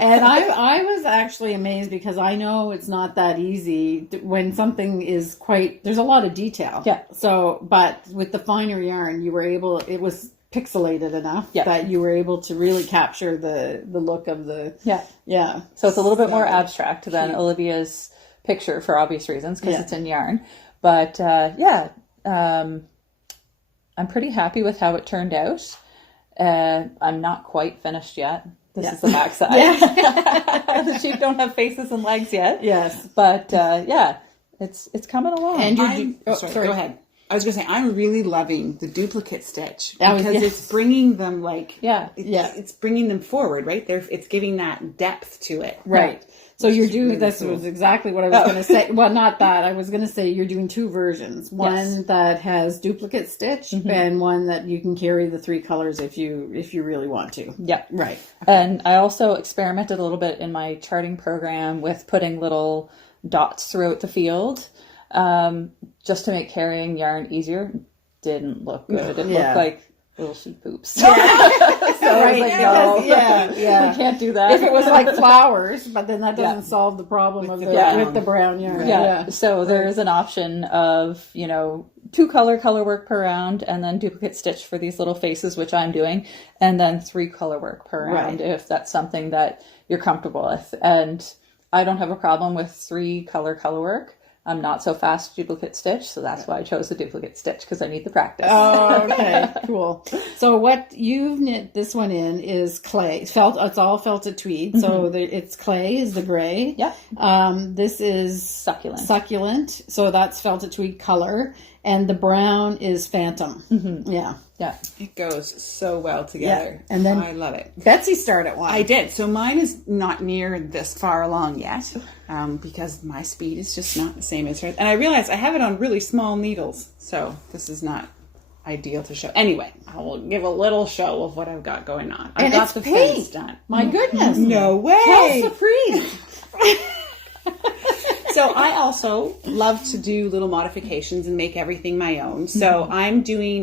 And I was actually amazed because I know it's not that easy when something is there's a lot of detail. Yeah. So, but with the finer yarn, it was pixelated enough that you were able to really capture the look of the So it's a little bit more abstract than Olivia's picture for obvious reasons because it's in yarn, but I'm pretty happy with how it turned out. I'm not quite finished yet. This is the back side. The sheep don't have faces and legs yet. Yes, but it's coming along. And sorry, go ahead. I was going to say, I'm really loving the duplicate stitch because it's bringing them it's bringing them forward, right? It's giving that depth to it. Right. So you're doing, this was exactly what I was going to say. Well, not that. I was going to say you're doing two versions. One that has duplicate stitch and one that you can carry the three colors if you really want to. Yeah. Right. Okay. And I also experimented a little bit in my charting program with putting little dots throughout the field. Just to make carrying yarn easier. Didn't look good. It looked like little sheep poops. So I was like, no, we can't do that. If it was like flowers, but then that doesn't solve the problem with the brown yarn. Yeah. So there is an option of, 2 color work per round, and then duplicate stitch for these little faces, which I'm doing, and then 3 color work per round if that's something that you're comfortable with. And I don't have a problem with 3 color work. I'm not so fast duplicate stitch, so that's why I chose the duplicate stitch, because I need the practice. Oh, okay, cool. So what you've knit this one in is clay. It's all felted tweed, so it's clay is the gray. Yeah. This is succulent, so that's felted tweed color, and the brown is phantom. Yeah. It goes so well together. And then I love it. Betsy started one. I did. So mine is not near this far along yet because my speed is just not the same as hers. And I realized I have it on really small needles. So this is not ideal to show. Anyway, I will give a little show of what I've got going on. I got the fence done. My goodness. No way. How surprised. So I also love to do little modifications and make everything my own. So I'm doing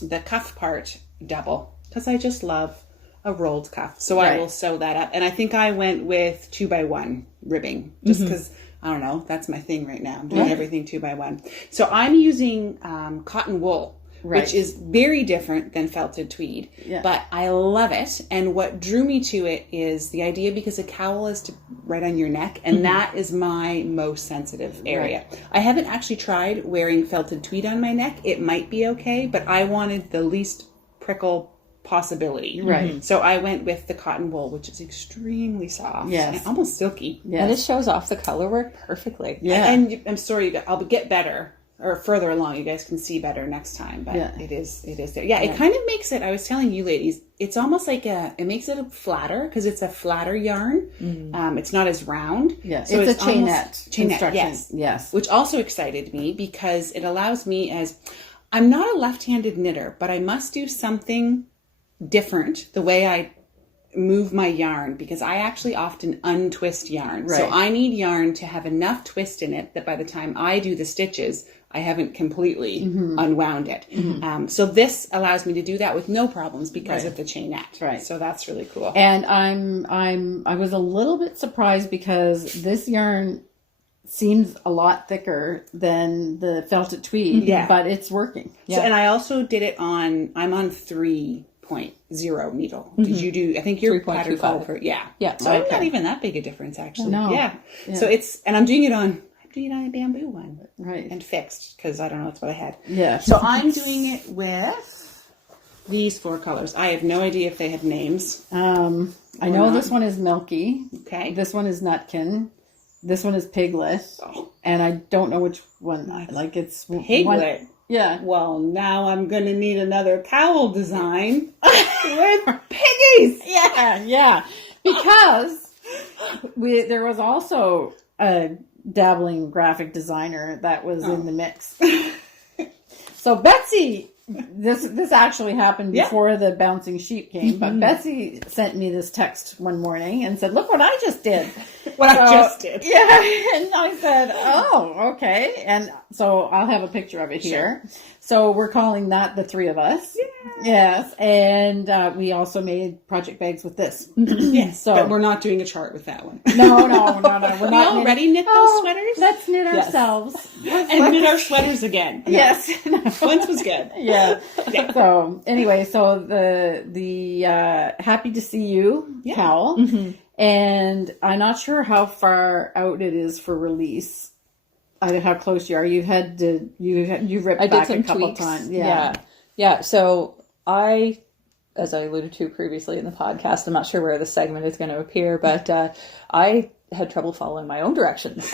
the cuff part double because I just love a rolled cuff. So I will sew that up. And I think I went with 2x1 ribbing just because, I don't know, that's my thing right now. I'm doing everything 2x1. So I'm using cotton wool, which is very different than felted tweed. Yeah. But I love it. And what drew me to it is the idea, because a cowl is right on your neck, and that is my most sensitive area. Right. I haven't actually tried wearing felted tweed on my neck. It might be okay, but I wanted the least prickle possibility. Right. So I went with the cotton wool, which is extremely soft. Yes. And almost silky. Yes. And it shows off the color work perfectly. Yeah. And I'm sorry, I'll get better. Or further along, you guys can see better next time, but it is there. Yeah, it kind of makes it, I was telling you ladies, it's almost like it makes it flatter, because it's a flatter yarn. It's not as round. Yeah, so it's a chainette construction. Yes. Which also excited me, because it allows me, I'm not a left-handed knitter, but I must do something different the way I move my yarn, because I actually often untwist yarn. Right. So I need yarn to have enough twist in it that by the time I do the stitches, I haven't completely unwound it. So this allows me to do that with no problems because of the chainette. Right. So that's really cool. And I was a little bit surprised, because this yarn seems a lot thicker than the felted tweed, but it's working. Yeah. So, and I also did it I'm on 3.0 needle. Did you do, I think your pattern called for, yeah. So not even that big a difference, actually. No. Yeah. So and I'm doing it on a bamboo one. Right. And fixed, because I don't know, that's what I had. Yeah. So I'm doing it with these 4 colors. I have no idea if they have names. I know this one is Milky. Okay. This one is Nutkin. This one is Piglet. Oh. And I don't know which one. Like, it's Piglet. Yeah. Well, now I'm going to need another cowl design with piggies. Yeah. Because there was also a dabbling graphic designer that was in the mix. So Betsy, this actually happened before the bouncing sheep came, but Betsy sent me this text one morning and said, "Look what I just did." I just did. Yeah. And I said, "Oh, okay." And so I'll have a picture of it here. Sure. So we're calling that the 3 of us. Yeah. Yes. And we also made project bags with this. Yes. So, but we're not doing a chart with that one. No. We're not. We already knit those sweaters? Let's knit ourselves. And knit our sweaters again. Yes. Once was good. Yeah. Okay. So anyway, so the Happy to See You cowl. And I'm not sure how far out it is for release. I don't know how close you are. You ripped back a couple times. Yeah. So as I alluded to previously in the podcast, I'm not sure where the segment is going to appear, but I had trouble following my own directions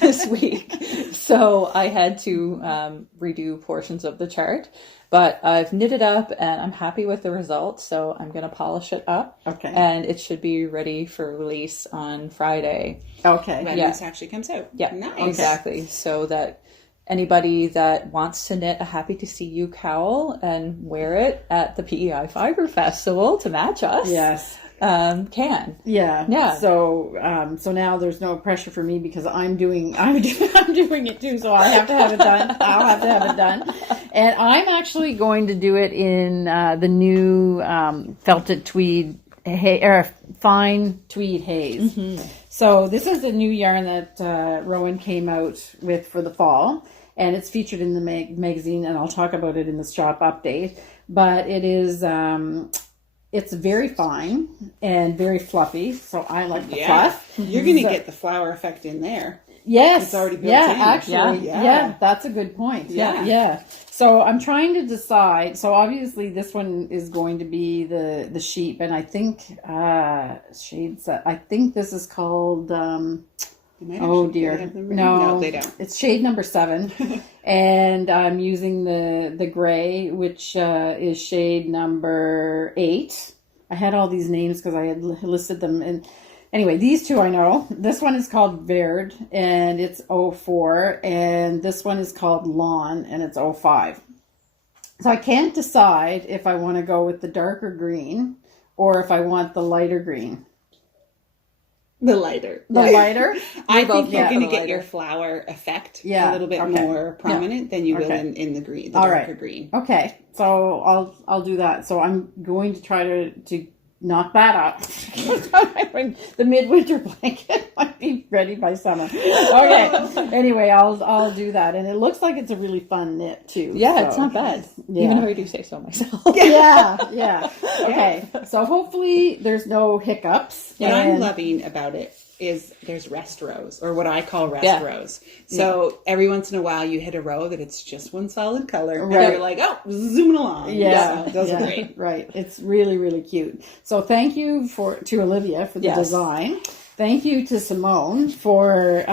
this week. So I had to redo portions of the chart, but I've knit it up and I'm happy with the results. So I'm going to polish it up. Okay. And it should be ready for release on Friday. Okay. When this actually comes out. Yeah. Nice. Exactly. So that anybody that wants to knit a Happy to See You cowl and wear it at the PEI Fibre Festival to match us. Yes. Can. Yeah. So now there's no pressure for me, because I'm doing it too, so I have to have it done. I'll have to have it done. And I'm actually going to do it in the new felted tweed or fine Tweed Haze. So this is a new yarn that Rowan came out with for the fall, and it's featured in the magazine, and I'll talk about it in the shop update. But it is it's very fine and very fluffy, so I like the fluff. You're going to get the flower effect in there. Yes. It's already built in. Actually. Yeah, that's a good point. Yeah. So I'm trying to decide. So obviously this one is going to be the sheep, and I think shades. I think this is called. Oh dear, no, they don't. It's shade number 7, and I'm using the gray, which is shade number 8. I had all these names because I had listed them, and anyway, these 2 I know. This one is called Verd, and it's 04, and this one is called Lawn, and it's 05. So I can't decide if I want to go with the darker green or if I want the lighter green. The lighter. I think you're going to get your flower effect a little bit more prominent than you will in the green, the darker green. Okay, so I'll do that. So I'm going to try to knock that up. The midwinter blanket might be ready by summer. Okay. Anyway, I'll do that, and it looks like it's a really fun knit too. Yeah, so. it's not bad. Yeah. Even if I do say so myself. Yeah. Okay. So hopefully there's no hiccups. What I'm loving about it is there's rest rows, or what I call rest rows. So every once in a while you hit a row that it's just one solid color. And you're like, oh, zooming along. Yeah. So those are great. Right. It's really, really cute. So thank you to Olivia for the design. Thank you to Simone for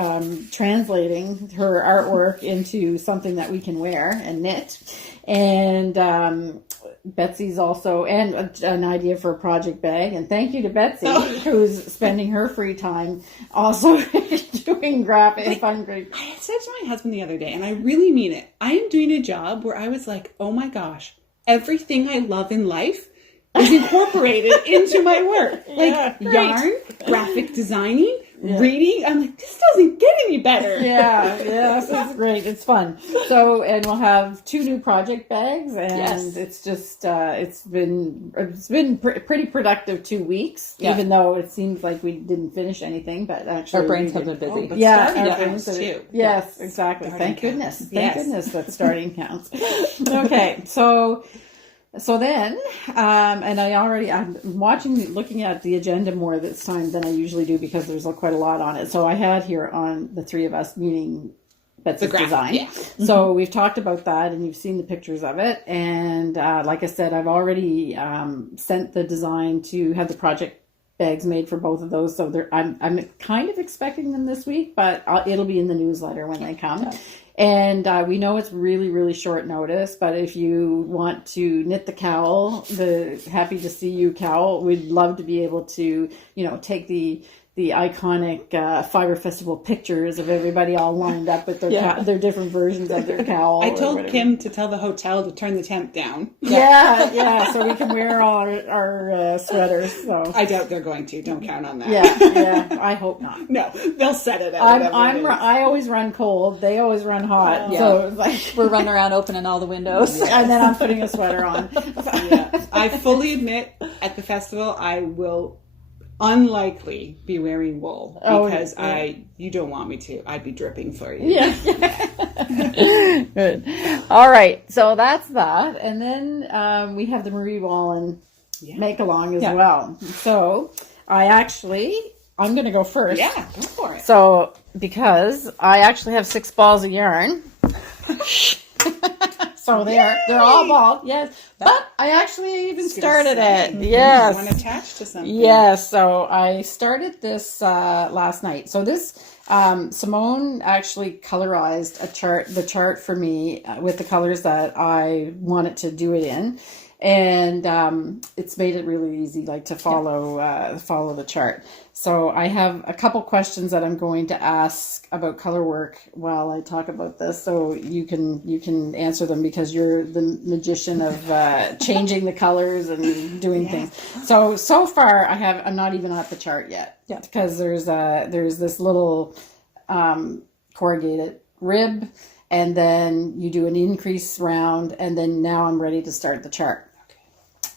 translating her artwork into something that we can wear and knit. And Betsy's also, and an idea for a project bag. And thank you to Betsy, who's spending her free time also doing graphic fun. I said to my husband the other day, and I really mean it, I am doing a job where I was like, oh my gosh, everything I love in life is incorporated into my work. Like yarn, graphic designing, reading. I'm like, this doesn't get any better. Yes, it's great. It's fun. So, and we'll have 2 new project bags, and it's just it's been pretty productive 2 weeks, even though it seems like we didn't finish anything, but actually our brains have been busy. Our brains too. Yes, exactly. Thank goodness that starting counts. Okay, so then, and I'm looking at the agenda more this time than I usually do because there's quite a lot on it. So I had here on the 3 of us meeting Betsy's design. Yeah. So we've talked about that, and you've seen the pictures of it. And like I said, I've already sent the design to have the project bags made for both of those. So I'm kind of expecting them this week, but it'll be in the newsletter when they come. Yeah. And we know it's really, really short notice, but if you want to knit the cowl, the Happy to See Ewe cowl, we'd love to be able to, take the iconic Fibre Festival pictures of everybody all lined up with their different versions of their cowl. I told Kim to tell the hotel to turn the temp down. So we can wear all our sweaters. So I doubt they're going to. Don't count on that. Yeah. I hope not. No, they'll set it out. I always run cold. They always run hot. So it's like we're running around opening all the windows, and then I'm putting a sweater on. I fully admit at the festival I will unlikely be wearing wool because you don't want me to. I'd be dripping for you. Good. All right, so that's that, and then we have the Marie Wallin make along as well. So I'm going to go first. Yeah, go for it. So because I actually have 6 balls of yarn. So they're all ball, yes. But I actually even started it. Yes. One attached to something. Yes. So I started this last night. So this Simone actually colorized the chart for me with the colors that I wanted to do it in. And it's made it really easy, to follow the chart. So I have a couple questions that I'm going to ask about color work while I talk about this. So you can answer them because you're the magician of changing the colors and doing things. So far I'm not even at the chart yet. Yeah. Because there's this little corrugated rib, and then you do an increase round, and then now I'm ready to start the chart.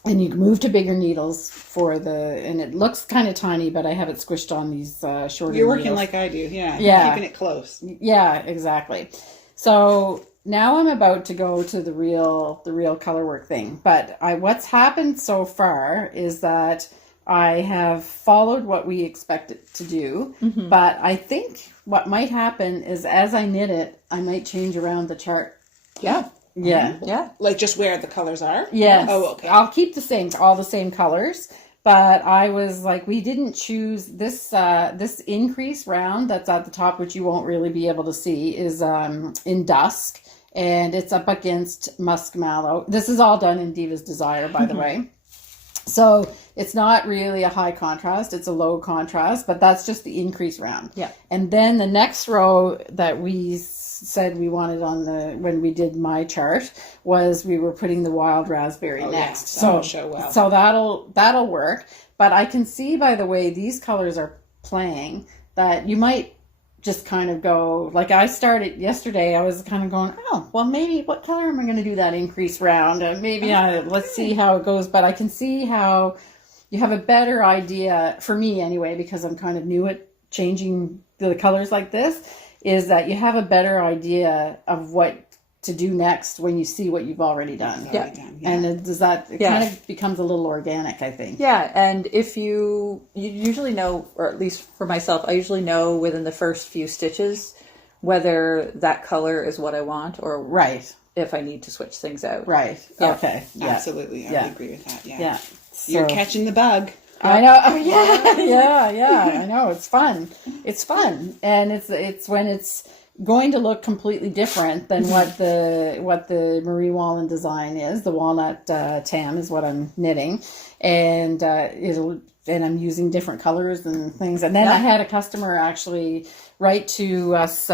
And you can move to bigger needles and it looks kind of tiny, but I have it squished on these shorter You're working needles. like I do, yeah. Keeping it close. Yeah, exactly. So now I'm about to go to the real color work thing. But what's happened so far is that I have followed what we expected to do. Mm-hmm. But I think what might happen is as I knit it, I might change around the chart. Yeah. Yeah. Yeah. Like just where the colors are? Yes. Oh, okay. I'll keep all the same colors, but I was like, we didn't choose this increase round that's at the top, which you won't really be able to see, is in dusk, and it's up against muskmallow. This is all done in Diva's Desire, by the way. So it's not really a high contrast, it's a low contrast, but that's just the increase round. Yeah. And then the next row that we said we wanted when we did my chart was we were putting the wild raspberry next. Yeah. Show well. So that'll work. But I can see by the way these colors are playing that you might just kind of go, like I started yesterday, I was kind of going, oh, well, maybe what color am I going to do that increase round? Maybe let's see how it goes. But I can see how, you have a better idea, for me anyway, because I'm kind of new at changing the colors like this, is that you have a better idea of what to do next when you see what you've already done. Yeah. And it kind of becomes a little organic, I think. Yeah, and if you usually know, or at least for myself, I usually know within the first few stitches whether that color is what I want or Right. if I need to switch things out. Right. Yeah. Okay. Yeah. Absolutely. I would agree with that. Yeah. Yeah. You're So- catching the bug. I know. Oh, yeah. I know. It's fun. It's fun, and it's when it's going to look completely different than what the Marie Wallin design is. The Walnut Tam is what I'm knitting, and I'm using different colors and things. And then I had a customer actually write to us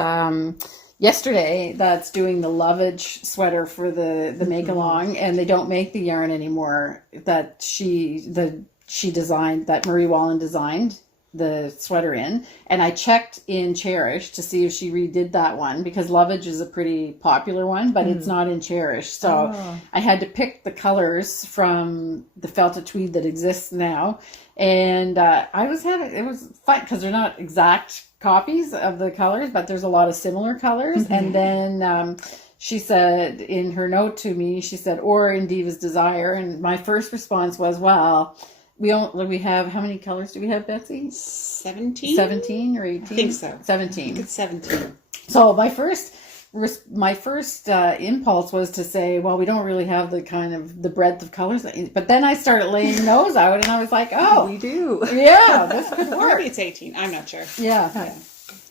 yesterday that's doing the lovage sweater for the make along, and they don't make the yarn anymore that she designed, that Marie Wallin designed the sweater in. And I checked in Cherish to see if she redid that one, because lovage is a pretty popular one, but it's not in Cherish. So I had to pick the colors from the felted tweed that exists now. And it was fun because they're not exact copies of the colors, but there's a lot of similar colors. And then she said in her note to me, she said, or in Diva's Desire. And my first response was, well, we have, how many colors do we have, Betsy? 17? 17 or 18? I think so. 17. I think it's 17. So my first impulse was to say, well, we don't really have the breadth of colors. But then I started laying those out, and I was like, oh, We do. yeah, this could Or work. maybe it's 18. I'm not sure. Yeah.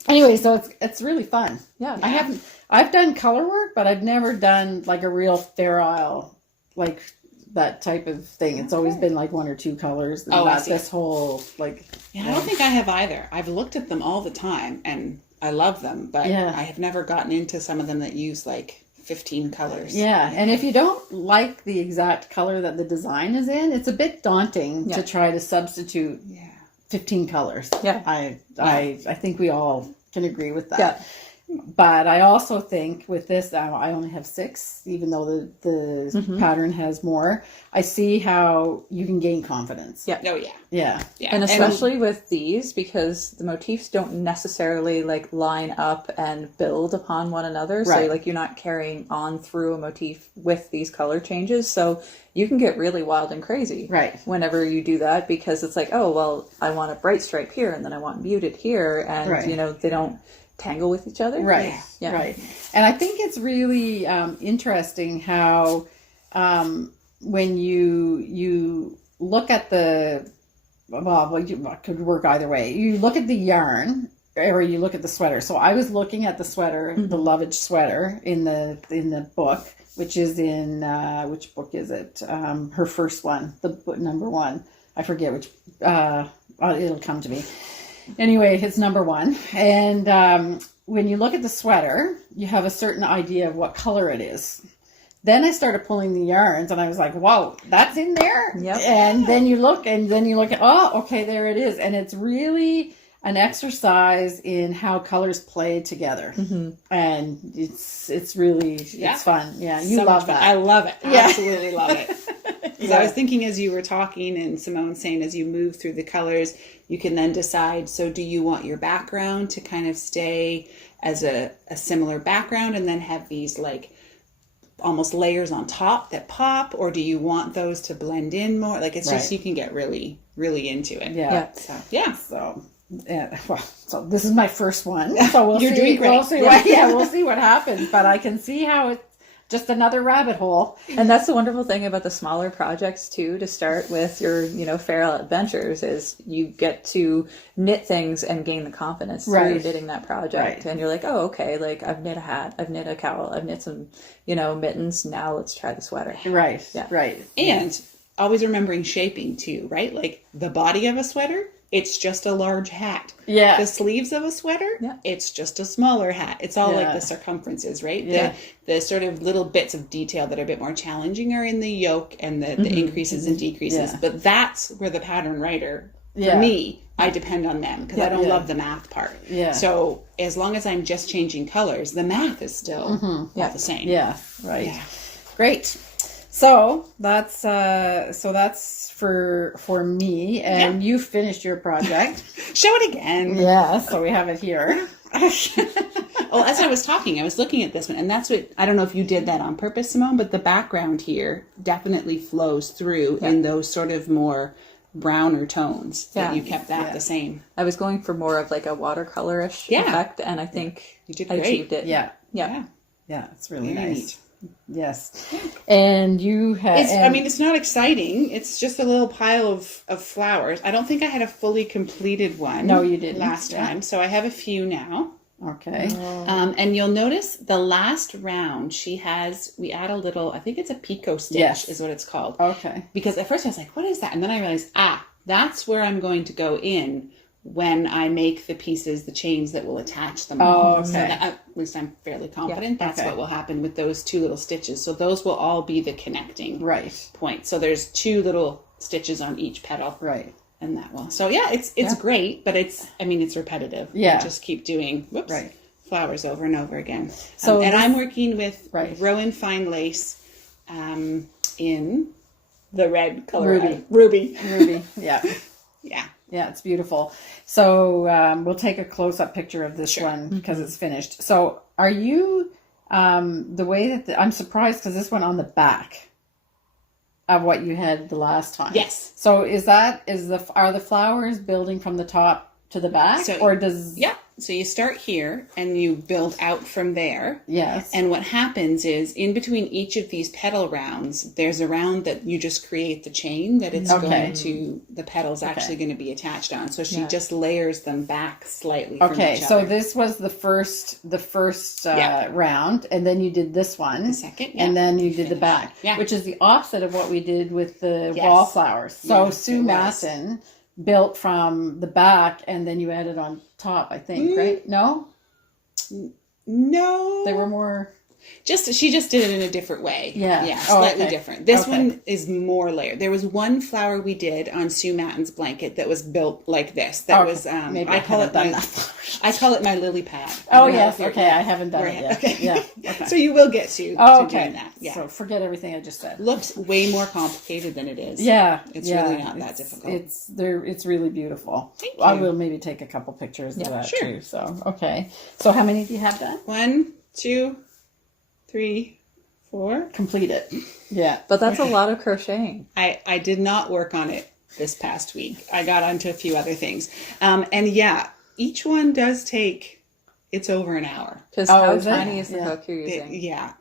Anyway, so it's really fun. Yeah. I've done color work, but I've never done like a real sterile, like that type of thing. It's always been like one or two colors. And I see. this whole like. Yeah, I don't think I have either. I've looked at them all the time, and I love them, but I have never gotten into some of them that use like 15 colors. Yeah, and if you don't like the exact color that the design is in, it's a bit daunting to try to substitute 15 colors. Yeah. I think we all can agree with that. Yeah. But I also think with this, I only have 6, even though the pattern has more. I see how you can gain confidence. Yeah. Oh, yeah. Yeah. Yeah. And especially with these, because the motifs don't necessarily like line up and build upon one another. So Right. like you're not carrying on through a motif with these color changes. So you can get really wild and crazy whenever you do that, because it's like, oh, well, I want a bright stripe here and then I want muted here. And, you know, they don't tangle with each other. Right. Yeah. Right. And I think it's really interesting how when you look at it could work either way. You look at the yarn or you look at the sweater. So I was looking at the sweater, the lovage sweater in the book, which is in which book is it? Her first one, the book number 1. I forget which. It'll come to me. Anyway, it's number 1. And when you look at the sweater, you have a certain idea of what color it is. Then I started pulling the yarns, and I was like, "Whoa, that's in there!" Yep. And then you look, at, oh, okay, there it is. And it's really an exercise in how colors play together, and it's really it's fun. Yeah, you So love much fun. that. I love it. Yeah. Absolutely love it. Because I was thinking as you were talking, and Simone saying as you move through the colors, you can then decide, so do you want your background to kind of stay as a similar background and then have these like almost layers on top that pop, or do you want those to blend in more? Like it's just, you can get really, really into it. Yeah. So, yeah. So this is my first one. So we'll You're see. doing great. We'll see we'll see what happens. But I can see how it's just another rabbit hole. And that's the wonderful thing about the smaller projects too, to start with your, feral adventures, is you get to knit things and gain the confidence through knitting that project. And you're like, oh, okay, like I've knit a hat, I've knit a cowl, I've knit some, mittens. Now let's try the sweater. Right. Yeah. Right. And always remembering shaping too, right? Like the body of a sweater, it's just a large hat. Yeah. The sleeves of a sweater, it's just a smaller hat. It's all like the circumferences, right? Yeah. The sort of little bits of detail that are a bit more challenging are in the yoke and the increases and decreases. Yeah. But that's where the pattern writer, for me, I depend on them because I don't love the math part. Yeah. So as long as I'm just changing colors, the math is still all the same. Yeah. Right. Yeah. Great. So that's for me, and you finished your project. Show it again. Yeah, so we have it here. Well, as I was talking, I was looking at this one, and that's what, I don't know if you did that on purpose, Simone, but the background here definitely flows through in those sort of more browner tones that you kept that the same. I was going for more of like a watercolorish effect, and I think you did I great. achieved it. Yeah, it's really Very nice. neat. Yes, and you had. I mean, it's not exciting. It's just a little pile of flowers. I don't think I had a fully completed one. No, you didn't. Last time, so I have a few now. Okay. And you'll notice the last round we add a little, I think it's a picot stitch is what it's called. Okay. Because at first I was like, what is that? And then I realized, that's where I'm going to go in when I make the pieces, the chains that will attach them. Oh, okay. So at least I'm fairly confident that's what will happen with those two little stitches. So those will all be the connecting point. So there's two little stitches on each petal. Right. And that will. So yeah, it's great, but it's repetitive. Yeah. You just keep doing flowers over and over again. So and I'm working with Rowan fine lace in the red color. Ruby. Yeah. Yeah. Yeah, it's beautiful. So we'll take a close-up picture of this one because it's finished. So are you the way that I'm surprised because this one on the back of what you had the last time. Yes. So are the flowers building from the top to the back, or does So you start here and you build out from there. Yes. And what happens is in between each of these petal rounds, there's a round that you just create the chain that it's going to, the petal's actually going to be attached on. So she just layers them back slightly from each other. So this was the first round, and then you did this one. The second. And then you did the back, which is the opposite of what we did with the wallflowers. So Sue Masson built from the back, and then you added on top, I think, right? No? No. They were more... She just did it in a different way. Yeah. Slightly different. This one is more layered. There was one flower we did on Sue Matton's blanket that was built like this. That was maybe I call it my lily pad. Oh yes, okay. I haven't done it yet. Okay. Yeah. Okay. So you will get to doing that. Yeah. So forget everything I just said. Looks way more complicated than it is. Yeah. It's really not that difficult. It's really beautiful. Thank you. I will maybe take a couple pictures of that too. So okay. So how many do you have done? 1, 2, 3, 4. Complete it. Yeah. But that's a lot of crocheting. I did not work on it this past week. I got onto a few other things. Each one does take, it's over an hour. Because how tiny is the hook you're using?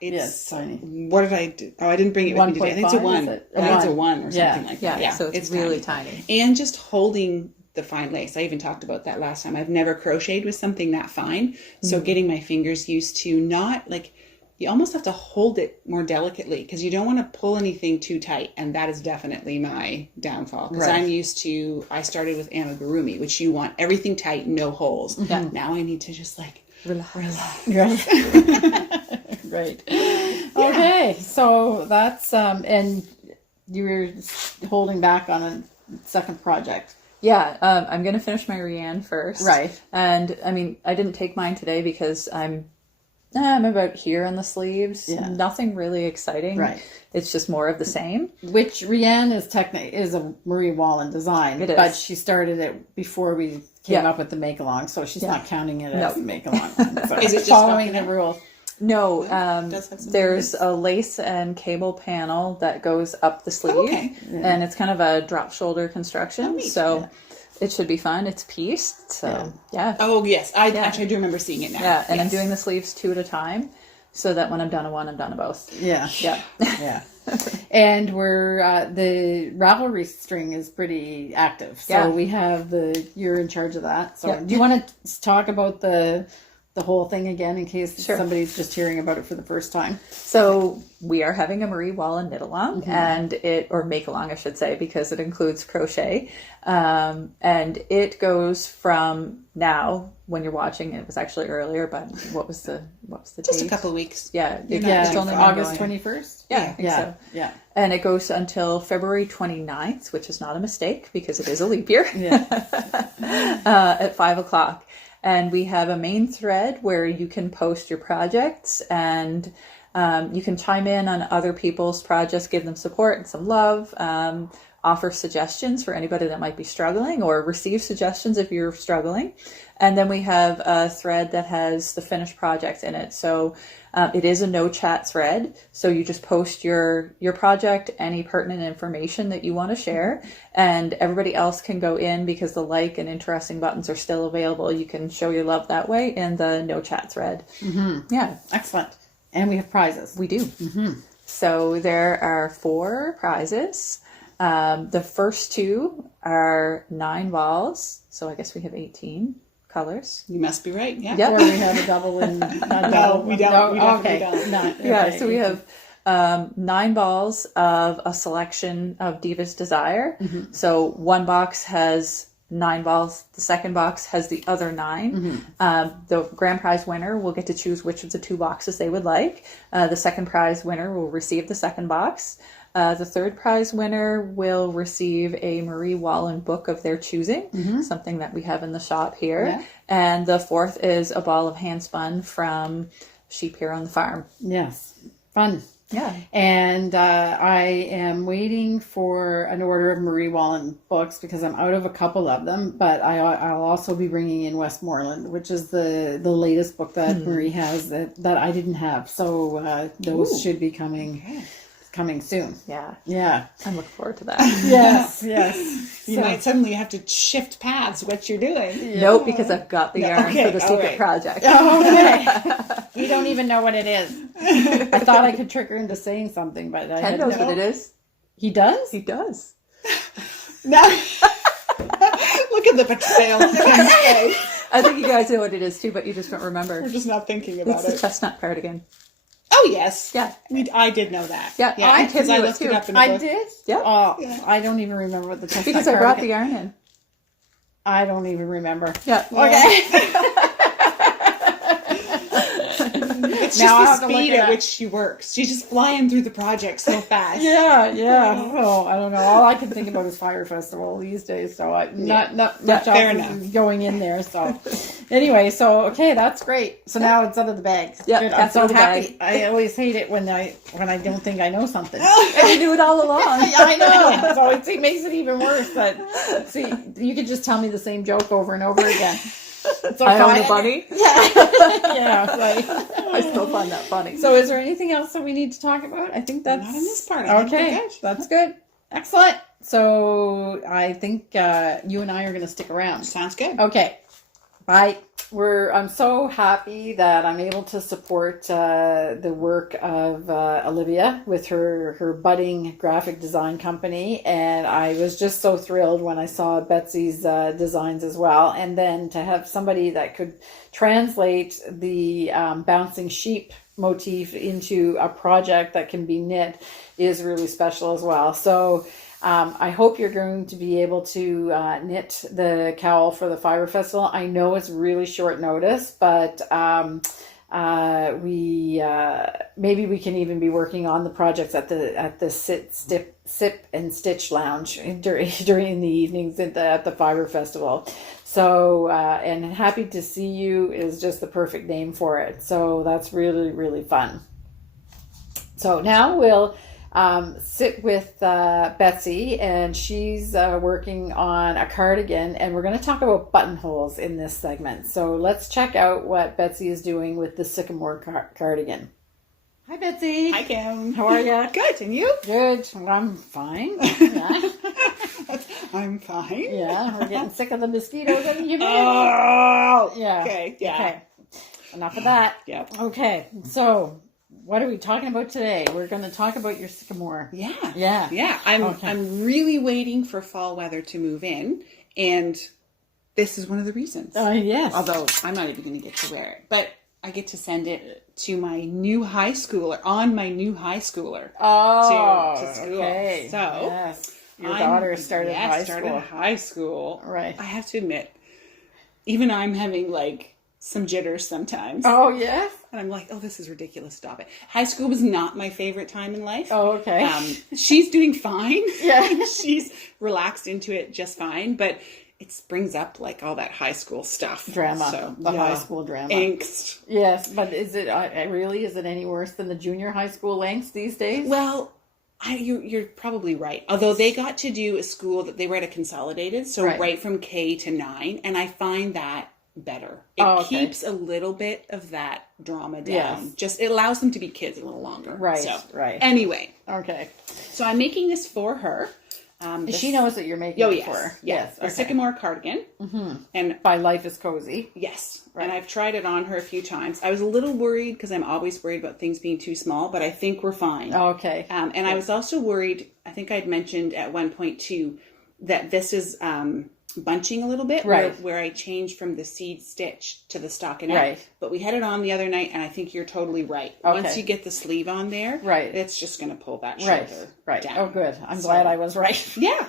It's tiny. What did I do? Oh, I didn't bring it with me today. I think it's a 1. I think it's a 1 or something like that. Yeah, so it's really tiny. And just holding the fine lace. I even talked about that last time. I've never crocheted with something that fine. So getting my fingers used to not like... You almost have to hold it more delicately because you don't want to pull anything too tight. And that is definitely my downfall. Because I started with amigurumi, which you want everything tight, no holes. Mm-hmm. Now I need to just like relax. Right. Okay. So that's, and you were holding back on a second project. Yeah, I'm going to finish my Rian first. Right. And I mean, I didn't take mine today because I'm about here on the sleeves. Yeah. Nothing really exciting. Right. It's just more of the same. Which Rian is a Marie Wallin design. It is. But she started it before we came up with the make-along, so she's not counting it as the make-along. So is it just following the rules? No, there's a lace and cable panel that goes up the sleeve, and it's kind of a drop shoulder construction. It should be fun. It's pieced, so yeah. Oh yes, I actually do remember seeing it now. Yeah, and I'm doing the sleeves 2 at a time, so that when I'm done a one, I'm done a both. Yeah, yeah. And we're the Ravelry string is pretty active, so we have you're in charge of that. So do you want to talk about the whole thing again in case somebody's just hearing about it for the first time? So we are having a Marie Wallin knit along or make along, I should say, because it includes crochet. And it goes from now, when you're watching, it was actually earlier, but what was the date? Just a couple of weeks. Yeah. It's only August 21st. Yeah, I think so. Yeah. And it goes until February 29th, which is not a mistake because it is a leap year. At 5:00. And we have a main thread where you can post your projects, and You can chime in on other people's projects, give them support and some love, offer suggestions for anybody that might be struggling, or receive suggestions if you're struggling. And then we have a thread that has the finished project in it. So it is a no chat thread. So you just post your project, any pertinent information that you want to share, and everybody else can go in because the like and interesting buttons are still available. You can show your love that way in the no chat thread. Mm-hmm. Yeah. Excellent. And we have prizes. We do. Mm-hmm. So there are 4 prizes. The first 2 are 9 balls. So I guess we have 18 colors. You must be right. Yeah. Yep. Or we have a double in. No, we don't. No, We okay. don't. No, Yeah, okay. so we have 9 balls of a selection of Diva's Desire. Mm-hmm. So one box has 9 balls. The second box has the other 9. Mm-hmm. The grand prize winner will get to choose which of the 2 boxes they would like. The second prize winner will receive the second box. The third prize winner will receive a Marie Wallin book of their choosing, something that we have in the shop here. Yeah. And the fourth is a ball of hand spun from Sheep here on the farm. Yes. Fun. Yeah. And I am waiting for an order of Marie Wallin books because I'm out of a couple of them, but I'll also be bringing in Westmoreland, which is the latest book that Marie has that I didn't have. So those should be coming soon. Yeah. Yeah. I'm looking forward to that. Yes, yes. You might suddenly have to shift paths what you're doing. Nope, because I've got the yarn okay, for the secret alright. project. Okay. You don't even know what it is. I thought I could trick her into saying something, but I Ted had knows no. what it is. He does? He does. No. Look at the betrayal in his face. I think you guys know what it is too, but you just don't remember. We're just not thinking about It's the it. chestnut cardigan. Oh, yes. Yeah. I did know that. Yeah, I because knew I it looked it too. up in a I book. did? Yeah. Oh, Yeah. I don't even remember what the text Because I brought the yarn in. I don't even remember. Yeah. Okay. It's Now I'll just have the to look speed it at up. which she works. She's just flying through the project so fast. Yeah. Oh, I don't know. All I can think about is Fire Festival these days. So not much fair else enough. is going in there. So anyway, okay, that's great. So now it's out of the bag. Yeah, Good. I'm that's out so of the happy. bag. I always hate it when I don't think I know something. And you knew it all along. I know. So it makes it even worse. But see, you could just tell me the same joke over and over again. So I own fine. a bunny. Yeah, right. I still find that funny. So is there anything else that we need to talk about? I think that's Not in this part. I think we're okay. good. That's good. Excellent. So I think you and I are going to stick around. Sounds good. Okay. Bye. I'm so happy that I'm able to support the work of Olivia with her budding graphic design company, and I was just so thrilled when I saw Betsy's designs as well, and then to have somebody that could translate the bouncing sheep motif into a project that can be knit is really special as well. So I hope you're going to be able to knit the cowl for the Fibre Festival. I know it's really short notice, but maybe we can even be working on the projects at the sip and stitch lounge during the evenings at the Fibre Festival. So and happy to see you is just the perfect name for it. So that's really, really fun. So now we'll sit with Betsy, and she's working on a cardigan, and we're going to talk about buttonholes in this segment. So let's check out what Betsy is doing with the Sycamore cardigan. Hi, Betsy. Hi, Kim. How are you? Good. And you? Good. I'm fine. Yeah. I'm fine. Yeah. We're getting sick of the mosquitoes and humidity. Oh. Yeah. Okay. Yeah. Okay. Enough of that. Yep. Okay. So what are we talking about today? We're going to talk about your Sycamore. Yeah. Yeah. Yeah. I'm really waiting for fall weather to move in, and this is one of the reasons. Yes. Although I'm not even going to get to wear it, but I get to send it to my new high schooler, on my new high schooler. Oh, to school. okay. So yes. Your daughter started high school. high school. Right. I have to admit, even I'm having like some jitters sometimes. Oh, yes? And I'm like, oh, this is ridiculous. Stop it. High school was not my favorite time in life. Oh, okay. She's doing fine. Yeah. She's relaxed into it just fine. But it brings up like all that high school stuff. Drama. So, The high school drama. Angst. Yes, but is it really, is it any worse than the junior high school lengths these days? Well, you're probably right. Although they got to do a school that they were at a consolidated, so right from K to 9, and I find that better. It keeps a little bit of that drama down. Yes. Just it allows them to be kids a little longer. Right. So, right. Anyway. Okay. So I'm making this for her. She knows that you're making it for her. Yes. A Sycamore cardigan. Mm-hmm. And by Life is Cozy. Yes. Right. And I've tried it on her a few times. I was a little worried because I'm always worried about things being too small, but I think we're fine. Okay. And I was also worried, I think I'd mentioned at one point too, that this is bunching a little bit, right, where I changed from the seed stitch to the stockinette. Right. But we had it on the other night, and I think you're totally right. Okay. Once you get the sleeve on there, right, it's just going to pull that shoulder down. Oh, good. I'm glad I was right. Yeah.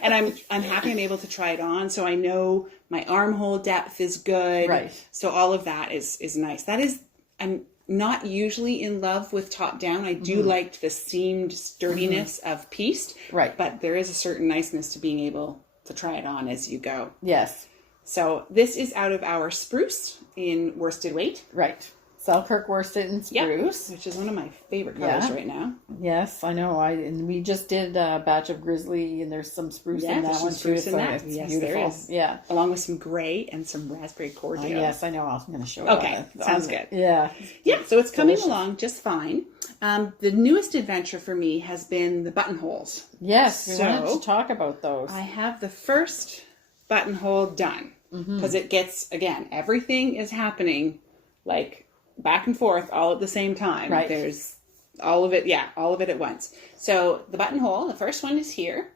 And I'm happy I'm able to try it on, so I know my armhole depth is good. Right. So all of that is nice. I'm not usually in love with top down. I do like the seamed sturdiness of pieced. Right. But there is a certain niceness to being able to try it on as you go. Yes. So this is out of our spruce in worsted weight. Right. Selkirk worsted and spruce. Yep. Which is one of my favorite colors right now. Yes, I know. And we just did a batch of grizzly, and there's some spruce in that one too. So it's beautiful. There is. Yeah. Along with some gray and some raspberry cordial. Yes, I know. I'm going to show you. Okay. Sounds good. Yeah. Yeah. So it's coming along just fine. The newest adventure for me has been the buttonholes. Yes. We wanted to talk about those. I have the first buttonhole done because it gets, again, everything is happening like back and forth all at the same time. Right. There's all of it at once. So the buttonhole, the first one is here.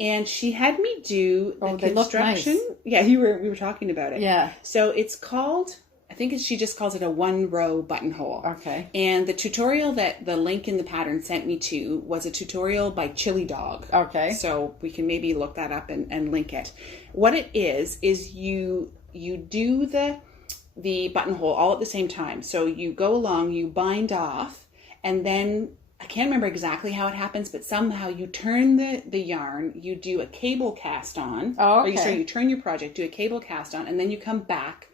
And she had me do the construction. Nice. Yeah, we were talking about it. Yeah. So it's called, I think she just calls it a 1-row buttonhole. Okay. And the tutorial that the link in the pattern sent me to was a tutorial by Chili Dog. Okay. So we can maybe look that up and link it. What it is you do the buttonhole all at the same time. So you go along, you bind off, and then I can't remember exactly how it happens, but somehow you turn the yarn, you do a cable cast on. Oh, okay. Or you turn your project, do a cable cast on, and then you come back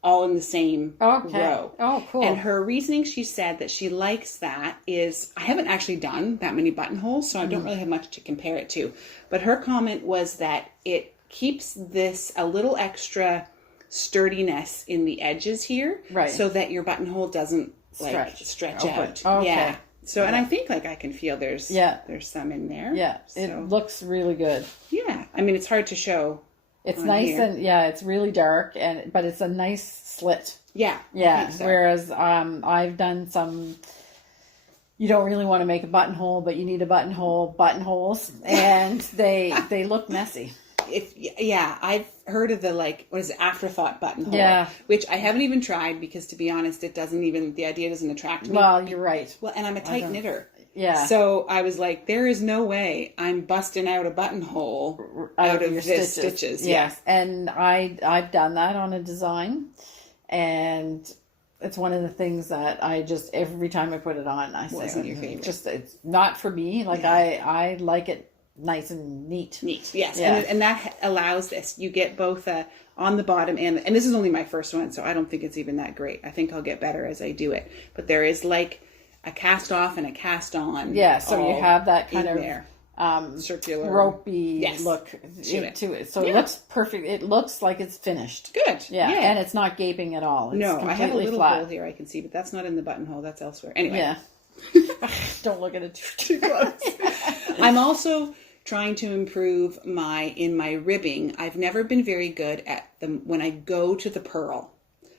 all in the same row. Oh, cool. And her reasoning, she said that she likes that is, I haven't actually done that many buttonholes, so I don't really have much to compare it to. But her comment was that it keeps this a little extra sturdiness in the edges here, right, so that your buttonhole doesn't stretch out. Okay. Yeah. So, and I think like I can feel there's some in there. Yeah. So, it looks really good. Yeah. I mean, it's hard to show. It's nice here. And it's really dark but it's a nice slit. Yeah. Yeah. So. Whereas I've done some, you don't really want to make a buttonhole, but you need a buttonholes, and they look messy. I've heard of the afterthought buttonhole, which I haven't even tried because, to be honest, the idea doesn't attract me. Well, you're right. Well, and I'm a tight knitter. Yeah. So I was like, there is no way I'm busting out a buttonhole out of this stitches. Yes. And I've done that on a design, and it's one of the things that I just, every time I put it on, I say, wasn't your favorite. Just, it's not for me. I like it nice and neat. Yes. Yeah. And that allows this. You get both on the bottom and this is only my first one, so I don't think it's even that great. I think I'll get better as I do it. But there is like a cast off and a cast on. Yeah, so you have that kind of circular ropey look to it. So it looks perfect. It looks like it's finished. Good. Yeah. And it's not gaping at all. It's I have a little flat. hole here I can see, but that's not in the buttonhole. That's elsewhere. Anyway. Yeah. Don't look at it too close. I'm also trying to improve in my ribbing. I've never been very good at when I go to the purl.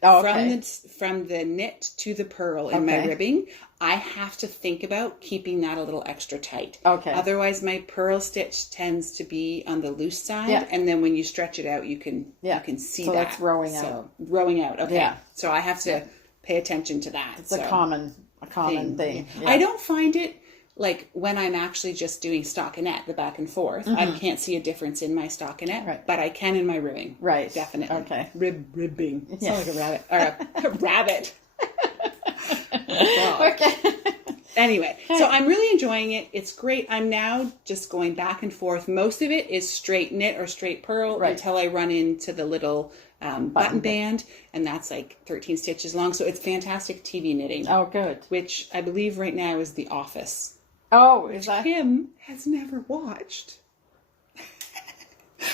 Oh, okay. From the knit to the purl in my ribbing, I have to think about keeping that a little extra tight. Okay. Otherwise, my purl stitch tends to be on the loose side, and then when you stretch it out, you can see that. So it's rowing out. Rowing out. Okay. Yeah. So I have to pay attention to that. It's a common thing. Yeah. I don't find it. Like when I'm actually just doing stockinette, the back and forth, I can't see a difference in my stockinette, but I can in my ribbing. Right. Definitely. Okay. Ribbing. It sounds like a rabbit. Or a rabbit. Okay. Anyway, so I'm really enjoying it. It's great. I'm now just going back and forth. Most of it is straight knit or straight purl until I run into the little button band, and that's like 13 stitches long. So it's fantastic TV knitting. Oh, good. Which I believe right now is The Office. Oh, is that? Kim has never watched.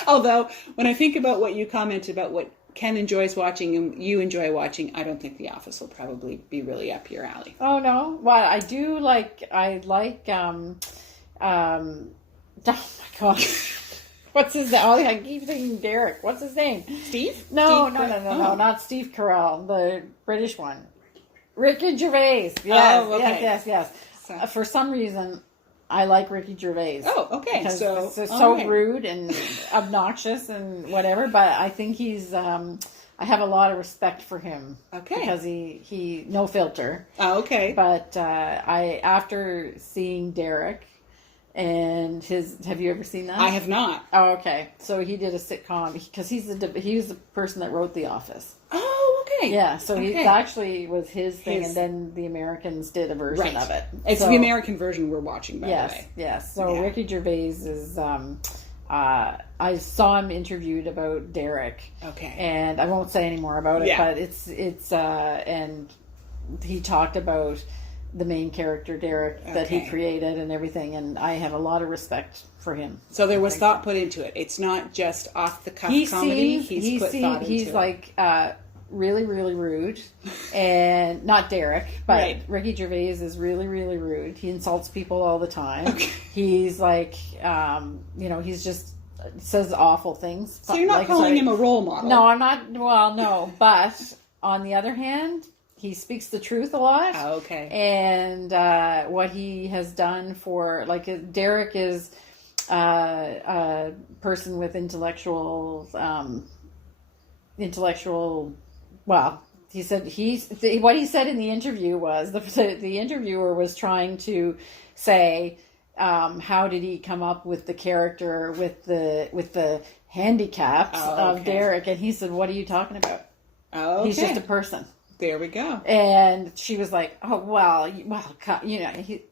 Although, when I think about what you commented about what Ken enjoys watching and you enjoy watching, I don't think The Office will probably be really up your alley. Oh, no. Well, I do like, oh my God. What's his name? Oh, I keep thinking Derek. What's his name? Steve? No, not Steve Carell, the British one. Ricky Gervais. Yes, oh, okay. yes. So. For some reason, I like Ricky Gervais. Oh, okay. Because so so rude and obnoxious and whatever, but I think he's, I have a lot of respect for him. Okay. Because he no filter. Oh, okay. But after seeing Derek and have you ever seen that? I have not. Oh, okay. So he did a sitcom because he was the person that wrote The Office. Oh, okay. Yeah, so he actually was his thing, and then the Americans did a version of it. It's the American version we're watching, by the way. Yes. So Ricky Gervais is. I saw him interviewed about Derek. Okay. And I won't say any more about it, but it's and he talked about the main character Derek that he created and everything, and I have a lot of respect for him. So there was thought put into it. It's not just off the cuff comedy. He's put thought into it. He's like really, really rude, and not Derek, but Ricky Gervais is really, really rude. He insults people all the time. Okay. He's like, he's just says awful things. So you're not calling him a role model? No, I'm not. Well, no, but on the other hand, he speaks the truth a lot. Oh, okay. And what he has done for, like, Derek is a person with intellectual. Well, he said what he said in the interview was the interviewer was trying to say, how did he come up with the character with the handicaps of Derek? And he said, "What are you talking about? Oh, okay. He's just a person." There we go. And she was like, "Oh, well,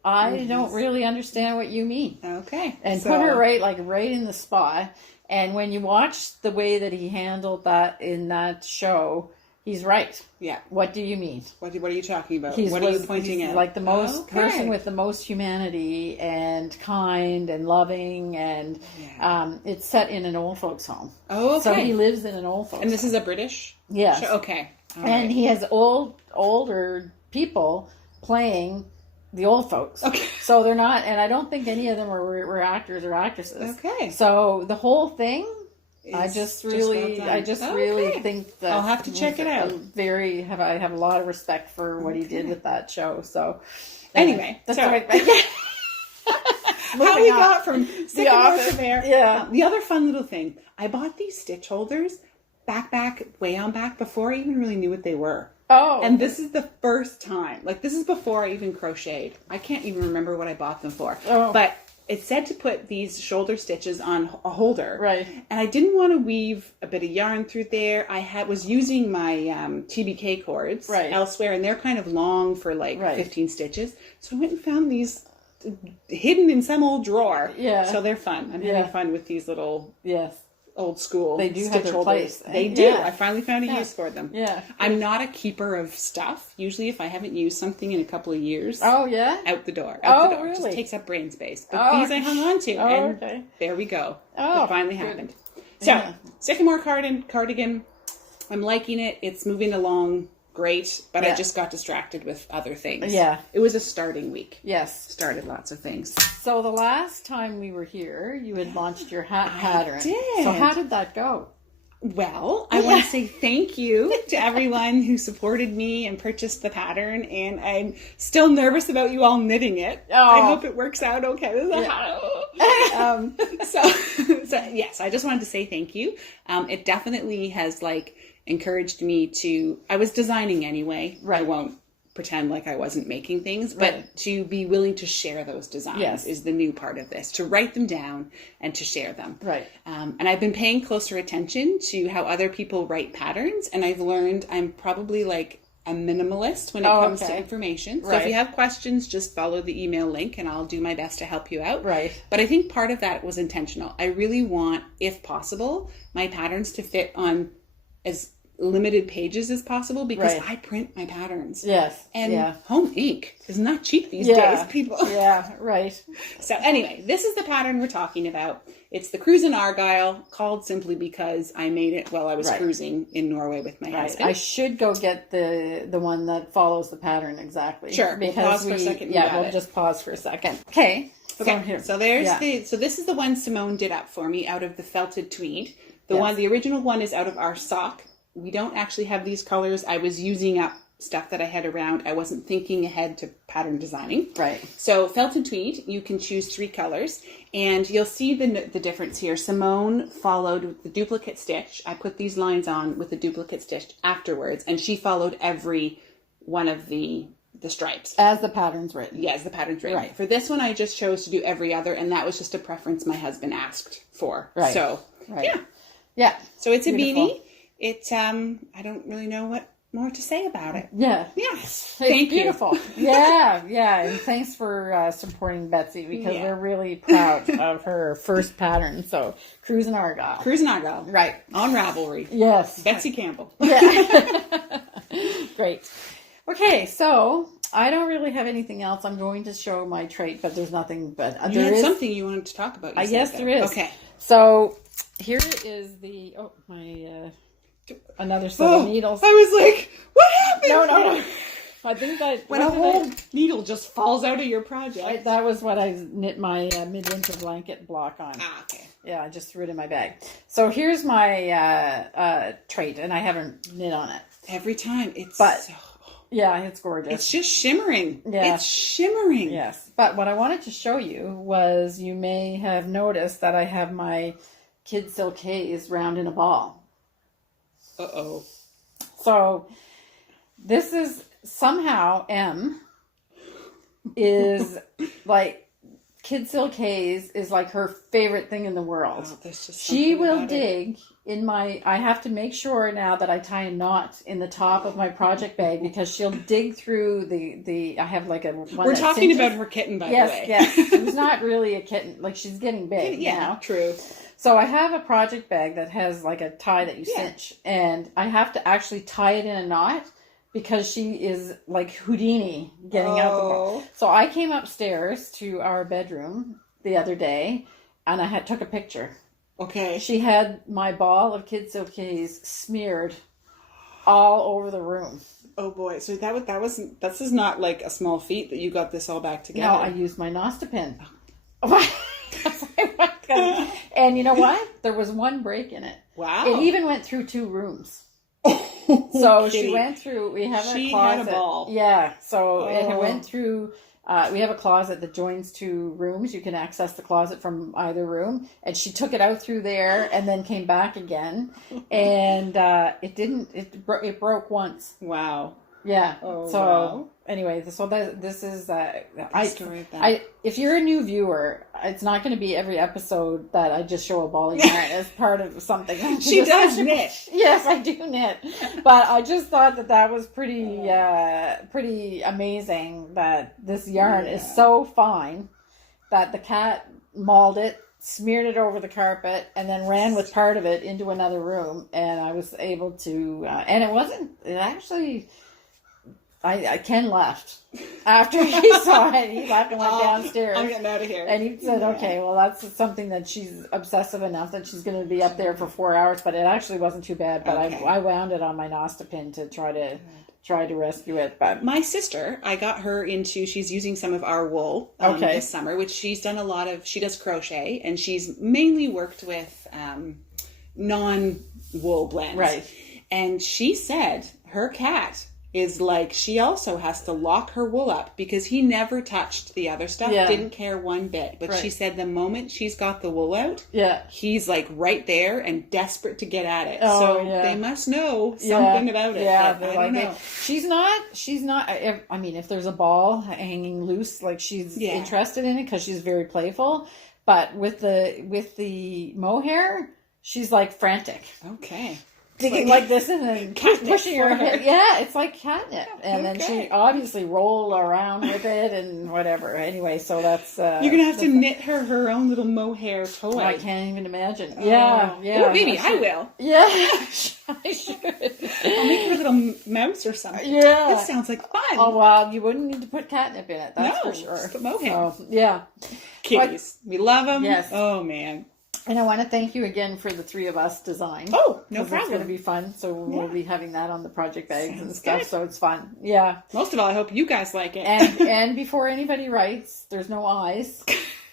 I don't really understand what you mean." Okay. And put her right in the spot. And when you watch the way that he handled that in that show, he's right. Yeah. What do you mean? What are you talking about? What are you pointing at? Like the most person with the most humanity and kind and loving, and it's set in an old folks' home. Oh, okay. So he lives in an old folks' home. And this is a British show? Okay. All right. He has older people playing the old folks. Okay. So they're not, and I don't think any of them were actors or actresses. Okay. So the whole thing, I just really think that I'll have to check it out. I have a lot of respect for what he did with that show. So anyway, that's how we got from Sycamore to there. Yeah. The other fun little thing, I bought these stitch holders way on back before I even really knew what they were. Oh. And this is the first time. Like, this is before I even crocheted. I can't even remember what I bought them for. Oh. But it said to put these shoulder stitches on a holder. Right. And I didn't want to weave a bit of yarn through there. I was using my TBK cords elsewhere, and they're kind of long for 15 stitches. So I went and found these hidden in some old drawer. Yeah. So they're fun. I'm having fun with these little... Yes. Old school. They do have their place. They do. Yeah. I finally found a use for them. Yeah. I'm not a keeper of stuff. Usually if I haven't used something in a couple of years. Oh, yeah? Out the door. Really? It just takes up brain space. But these I hung on to. And there we go. Oh, it finally happened. So, Sycamore cardigan. I'm liking it. It's moving along great, but I just got distracted with other things. Yeah. It was a starting week. Yes. Started lots of things. So the last time we were here, you had launched your hat pattern. I did. So how did that go? Well, I want to say thank you to everyone who supported me and purchased the pattern, and I'm still nervous about you all knitting it. Oh. I hope it works out okay. So yes, I just wanted to say thank you. It definitely has encouraged me to, I was designing anyway. Right. I won't pretend like I wasn't making things, but to be willing to share those designs is the new part of this, to write them down and to share them. Right. And I've been paying closer attention to how other people write patterns, and I've learned I'm probably a minimalist when it comes to information. So if Right. you have questions, just follow the email link and I'll do my best to help you out. Right. But I think part of that was intentional. I really want, if possible, my patterns to fit on as limited pages as possible because Right. I print my patterns. Yes. And yeah. home ink is not cheap these Yeah. days, people. Yeah, right. So anyway, this is the pattern we're talking about. It's the Cruisin Argyle, called simply because I made it while I was Right. cruising in Norway with my Right. husband. I should go get the one that follows the pattern exactly. Sure. We'll pause for a second and grab we'll it. just pause for a second. Okay. Okay, so there's Yeah. so this is the one Simone did up for me out of the felted tweed. Yes. The original one is out of our sock. We don't actually have these colors. I was using up stuff that I had around. I wasn't thinking ahead to pattern designing. Right. So felted tweed, you can choose 3 colors, and you'll see the difference here. Simone followed with the duplicate stitch. I put these lines on with the duplicate stitch afterwards, and she followed every one of the stripes. As the pattern's written. Yes, the pattern's written. Right. For this one, I just chose to do every other, and that was just a preference my husband asked for. Right. So, Right. yeah. Yeah. So it's a Beautiful. beanie. It, I don't really know what more to say about it. Yeah. Yes. It's Thank you. beautiful. Yeah, yeah. And thanks for supporting Betsy because Yeah. we're really proud of her first pattern. So, Cruisin Argyle. Cruisin Argyle. Right. On Ravelry. Yes. Betsy Campbell. Yeah. Great. Okay, so I don't really have anything else. I'm going to show my Treit, but there's nothing. But You there had is something you wanted to talk about. You said, yes, though. there is. Okay. So here is the another set of needles. I was like, what happened? No. I think that When a whole needle just falls out of your project. that was what I knit my midwinter blanket block on. Ah, okay. Yeah, I just threw it in my bag. So here's my Treit, and I haven't knit on it. Every time it's But- so... Yeah, it's gorgeous. It's just shimmering. Yeah. It's shimmering. Yes, but what I wanted to show you was you may have noticed that I have my Kid Silk Haze round in a ball. Uh-oh. So this is somehow M is like Kid Silk Haze is like her favorite thing in the world. Oh, there's just She something will about it. dig in my, I have to make sure now that I tie a knot in the top of my project bag because she'll dig through I have like a one We're that talking cinches. about her kitten, by the way. Yes, she's not really a kitten. Like she's getting big Yeah, now. true. So I have a project bag that has like a tie that you Yeah. cinch, and I have to actually tie it in a knot because she is like Houdini getting out the ball. So I came upstairs to our bedroom the other day, and I took a picture. Okay. She had my ball of Kid Silk Haze smeared all over the room. Oh boy. So this is not like a small feat that you got this all back together. No, I used my Nosta pin. And you know what? There was one break in it. Wow. It even went through 2 rooms. So Kitty. she went through, we have She a closet. had a ball. Yeah. So it Oh. went through, we have a closet that joins 2 rooms. You can access the closet from either room. And she took it out through there and then came back again. And it broke once. Wow. Yeah. Oh, so wow. anyway, this is story of that. if you're a new viewer, it's not going to be every episode that I just show a ball of yarn as part of something. She does knit. Yes, I do knit, but I just thought that was pretty amazing that this yarn is so fine that the cat mauled it, smeared it over the carpet, and then ran with part of it into another room, and I was able to. And it actually. Ken left after he saw it. He left and went downstairs. I'm getting out of here. And he said, okay, well, that's something that she's obsessive enough that she's going to be up there for 4 hours. But it actually wasn't too bad. But Okay. I wound it on my Nosta pin to try to rescue it. But My sister, I got her into, she's using some of our wool this summer, which she's done she does crochet, and she's mainly worked with non-wool blends. Right. And she said her cat is like, she also has to lock her wool up because he never touched the other stuff, Yeah. didn't care one bit. But she said the moment she's got the wool out, yeah. he's like right there and desperate to get at it. Oh, so yeah. they must know something about it. Yeah, but I don't know. She's not, I mean, if there's a ball hanging loose, like she's interested in it because she's very playful. But with the mohair, she's like frantic. Okay. digging like this and then pushing her head. Yeah, it's like catnip. And then she obviously rolled around with it and whatever. Anyway, so that's... You're going to have to knit her own little mohair toy. I can't even imagine. Yeah. Or maybe I will. Yeah, I should. I'll make her a little mouse or something. Yeah. That sounds like fun. Oh, well, you wouldn't need to put catnip in it. That's for sure. Just put mohair. So, yeah. Kitties. We love them. Yes. Oh, man. And I want to thank you again for the 3 of us design. Oh, no problem. It's going to be fun. So we'll be having that on the project bags and stuff. Good. So it's fun. Yeah. Most of all, I hope you guys like it. And before anybody writes, there's no eyes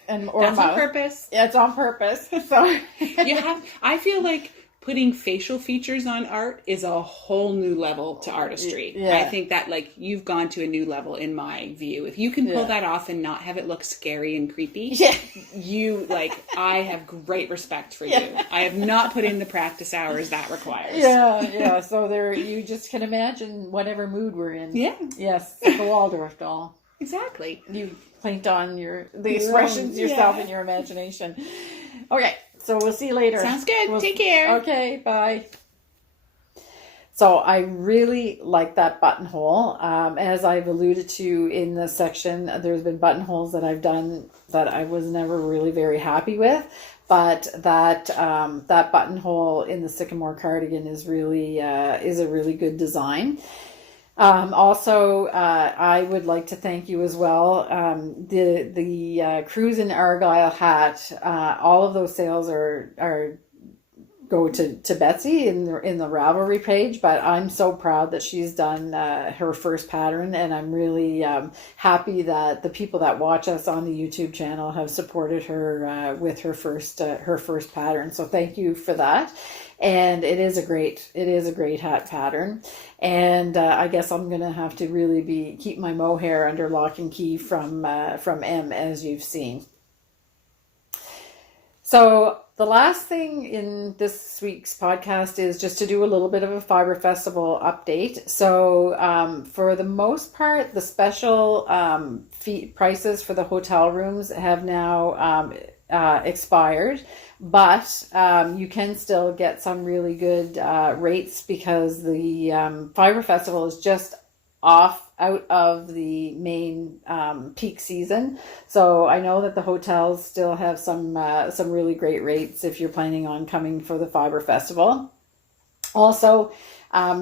or That's mouth. on purpose. Yeah, it's on purpose. So I feel like putting facial features on art is a whole new level to artistry. Yeah. I think that like you've gone to a new level in my view. If you can pull that off and not have it look scary and creepy, I have great respect for you. I have not put in the practice hours that requires. Yeah. So there, you just can imagine whatever mood we're in. Yeah. Yes, like a Waldorf doll. Exactly. You paint on the expressions yourself in your imagination. Okay. So we'll see you later. Sounds good. Take care. Okay, bye. So I really like that buttonhole. As I've alluded to in the section, there's been buttonholes that I've done that I was never really very happy with. But that buttonhole in the Sycamore cardigan is really is a really good design. Also, I would like to thank you as well. The Cruisin Argyle hat, all of those sales are go to Betsy in the Ravelry page, but I'm so proud that she's done her first pattern, and I'm really happy that the people that watch us on the YouTube channel have supported her with her first pattern. So thank you for that. And it is a great hat pattern. And I guess I'm gonna have to really keep my mohair under lock and key from M, as you've seen. So the last thing in this week's podcast is just to do a little bit of a Fibre Festival update. So for the most part, the special prices for the hotel rooms have now expired, but you can still get some really good rates because the Fibre Festival is just out of the main peak season. So I know that the hotels still have some really great rates if you're planning on coming for the Fibre Festival. Also,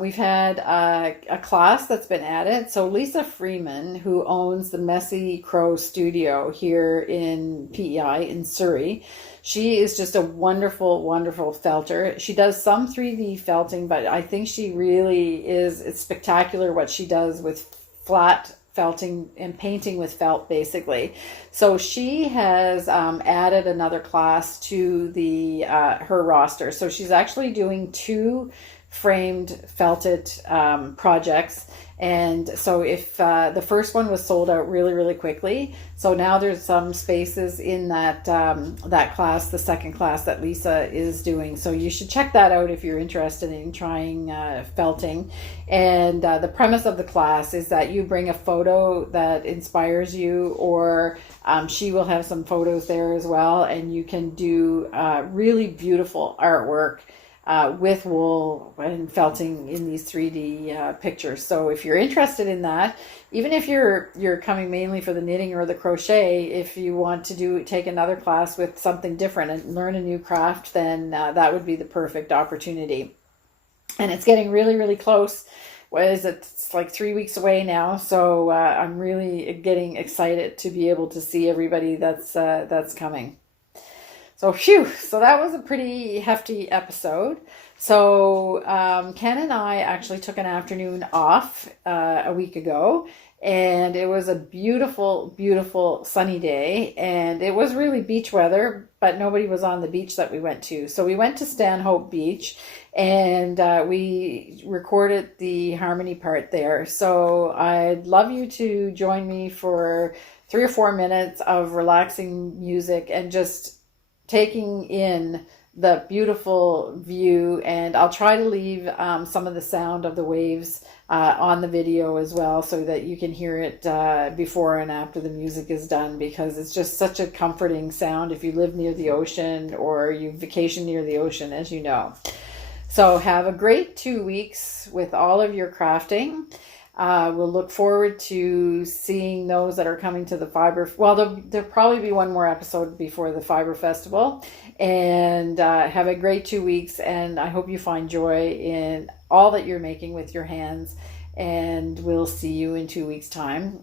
we've had a class that's been added. So Lisa Freeman, who owns the Messy Crow Studio here in PEI in Surrey, she is just a wonderful, wonderful felter. She does some 3D felting, but I think she really it's spectacular what she does with flat felting and painting with felt, basically. So she has added another class to the her roster. So she's actually doing 2 framed felted projects, and so if the first one was sold out really, really quickly, so now there's some spaces in that class, the second class that Lisa is doing. So you should check that out if you're interested in trying felting. And the premise of the class is that you bring a photo that inspires you, or she will have some photos there as well, and you can do really beautiful artwork with wool and felting in these 3D pictures. So if you're interested in that, even if you're coming mainly for the knitting or the crochet, if you want to take another class with something different and learn a new craft, then that would be the perfect opportunity. And it's getting really, really close. It's like 3 weeks away now, so I'm really getting excited to be able to see everybody that's coming. So so that was a pretty hefty episode. So Ken and I actually took an afternoon off a week ago, and it was a beautiful, beautiful sunny day, and it was really beach weather, but nobody was on the beach that we went to. So we went to Stanhope Beach, and we recorded the harmony part there. So I'd love you to join me for 3 or 4 minutes of relaxing music and just taking in the beautiful view, and I'll try to leave some of the sound of the waves on the video as well, so that you can hear it before and after the music is done, because it's just such a comforting sound if you live near the ocean or you vacation near the ocean, as you know. So have a great 2 weeks with all of your crafting. We'll look forward to seeing those that are coming to the Fibre. Well, there'll probably be one more episode before the Fibre Festival. And have a great 2 weeks. And I hope you find joy in all that you're making with your hands. And we'll see you in 2 weeks' time.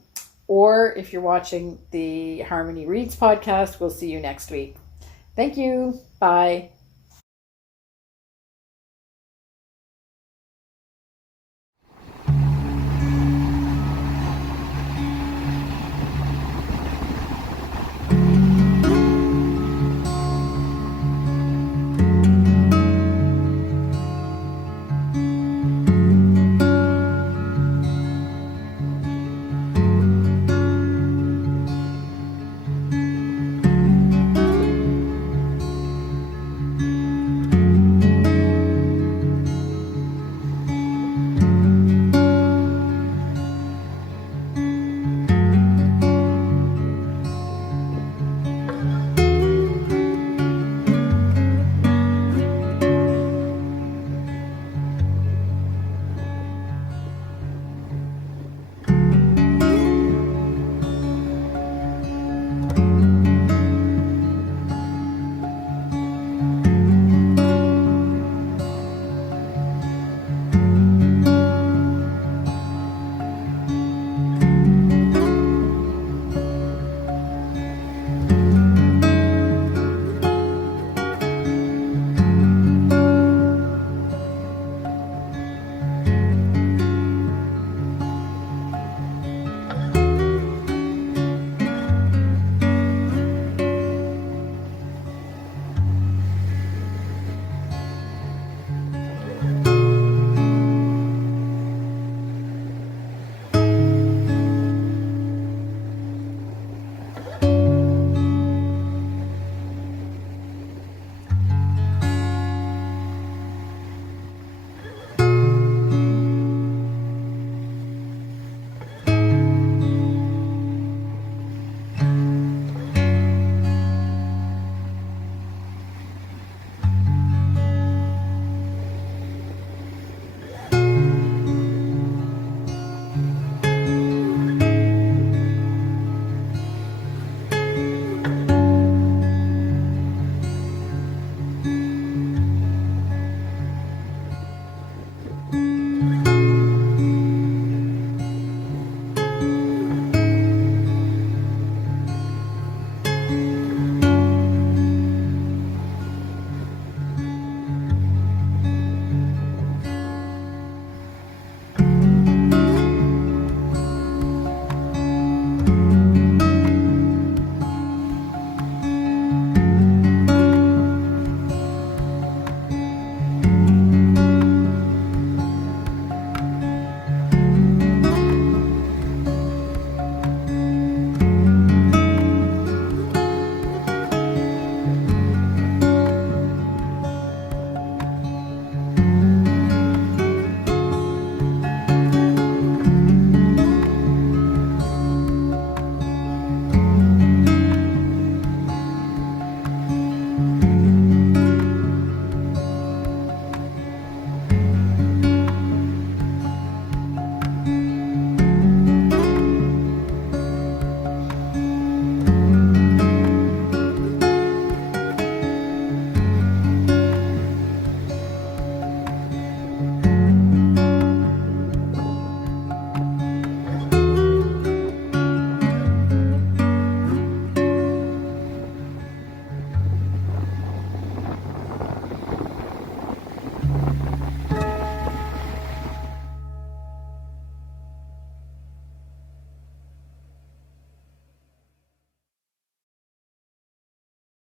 Or if you're watching the Harmony Reads podcast, we'll see you next week. Thank you. Bye.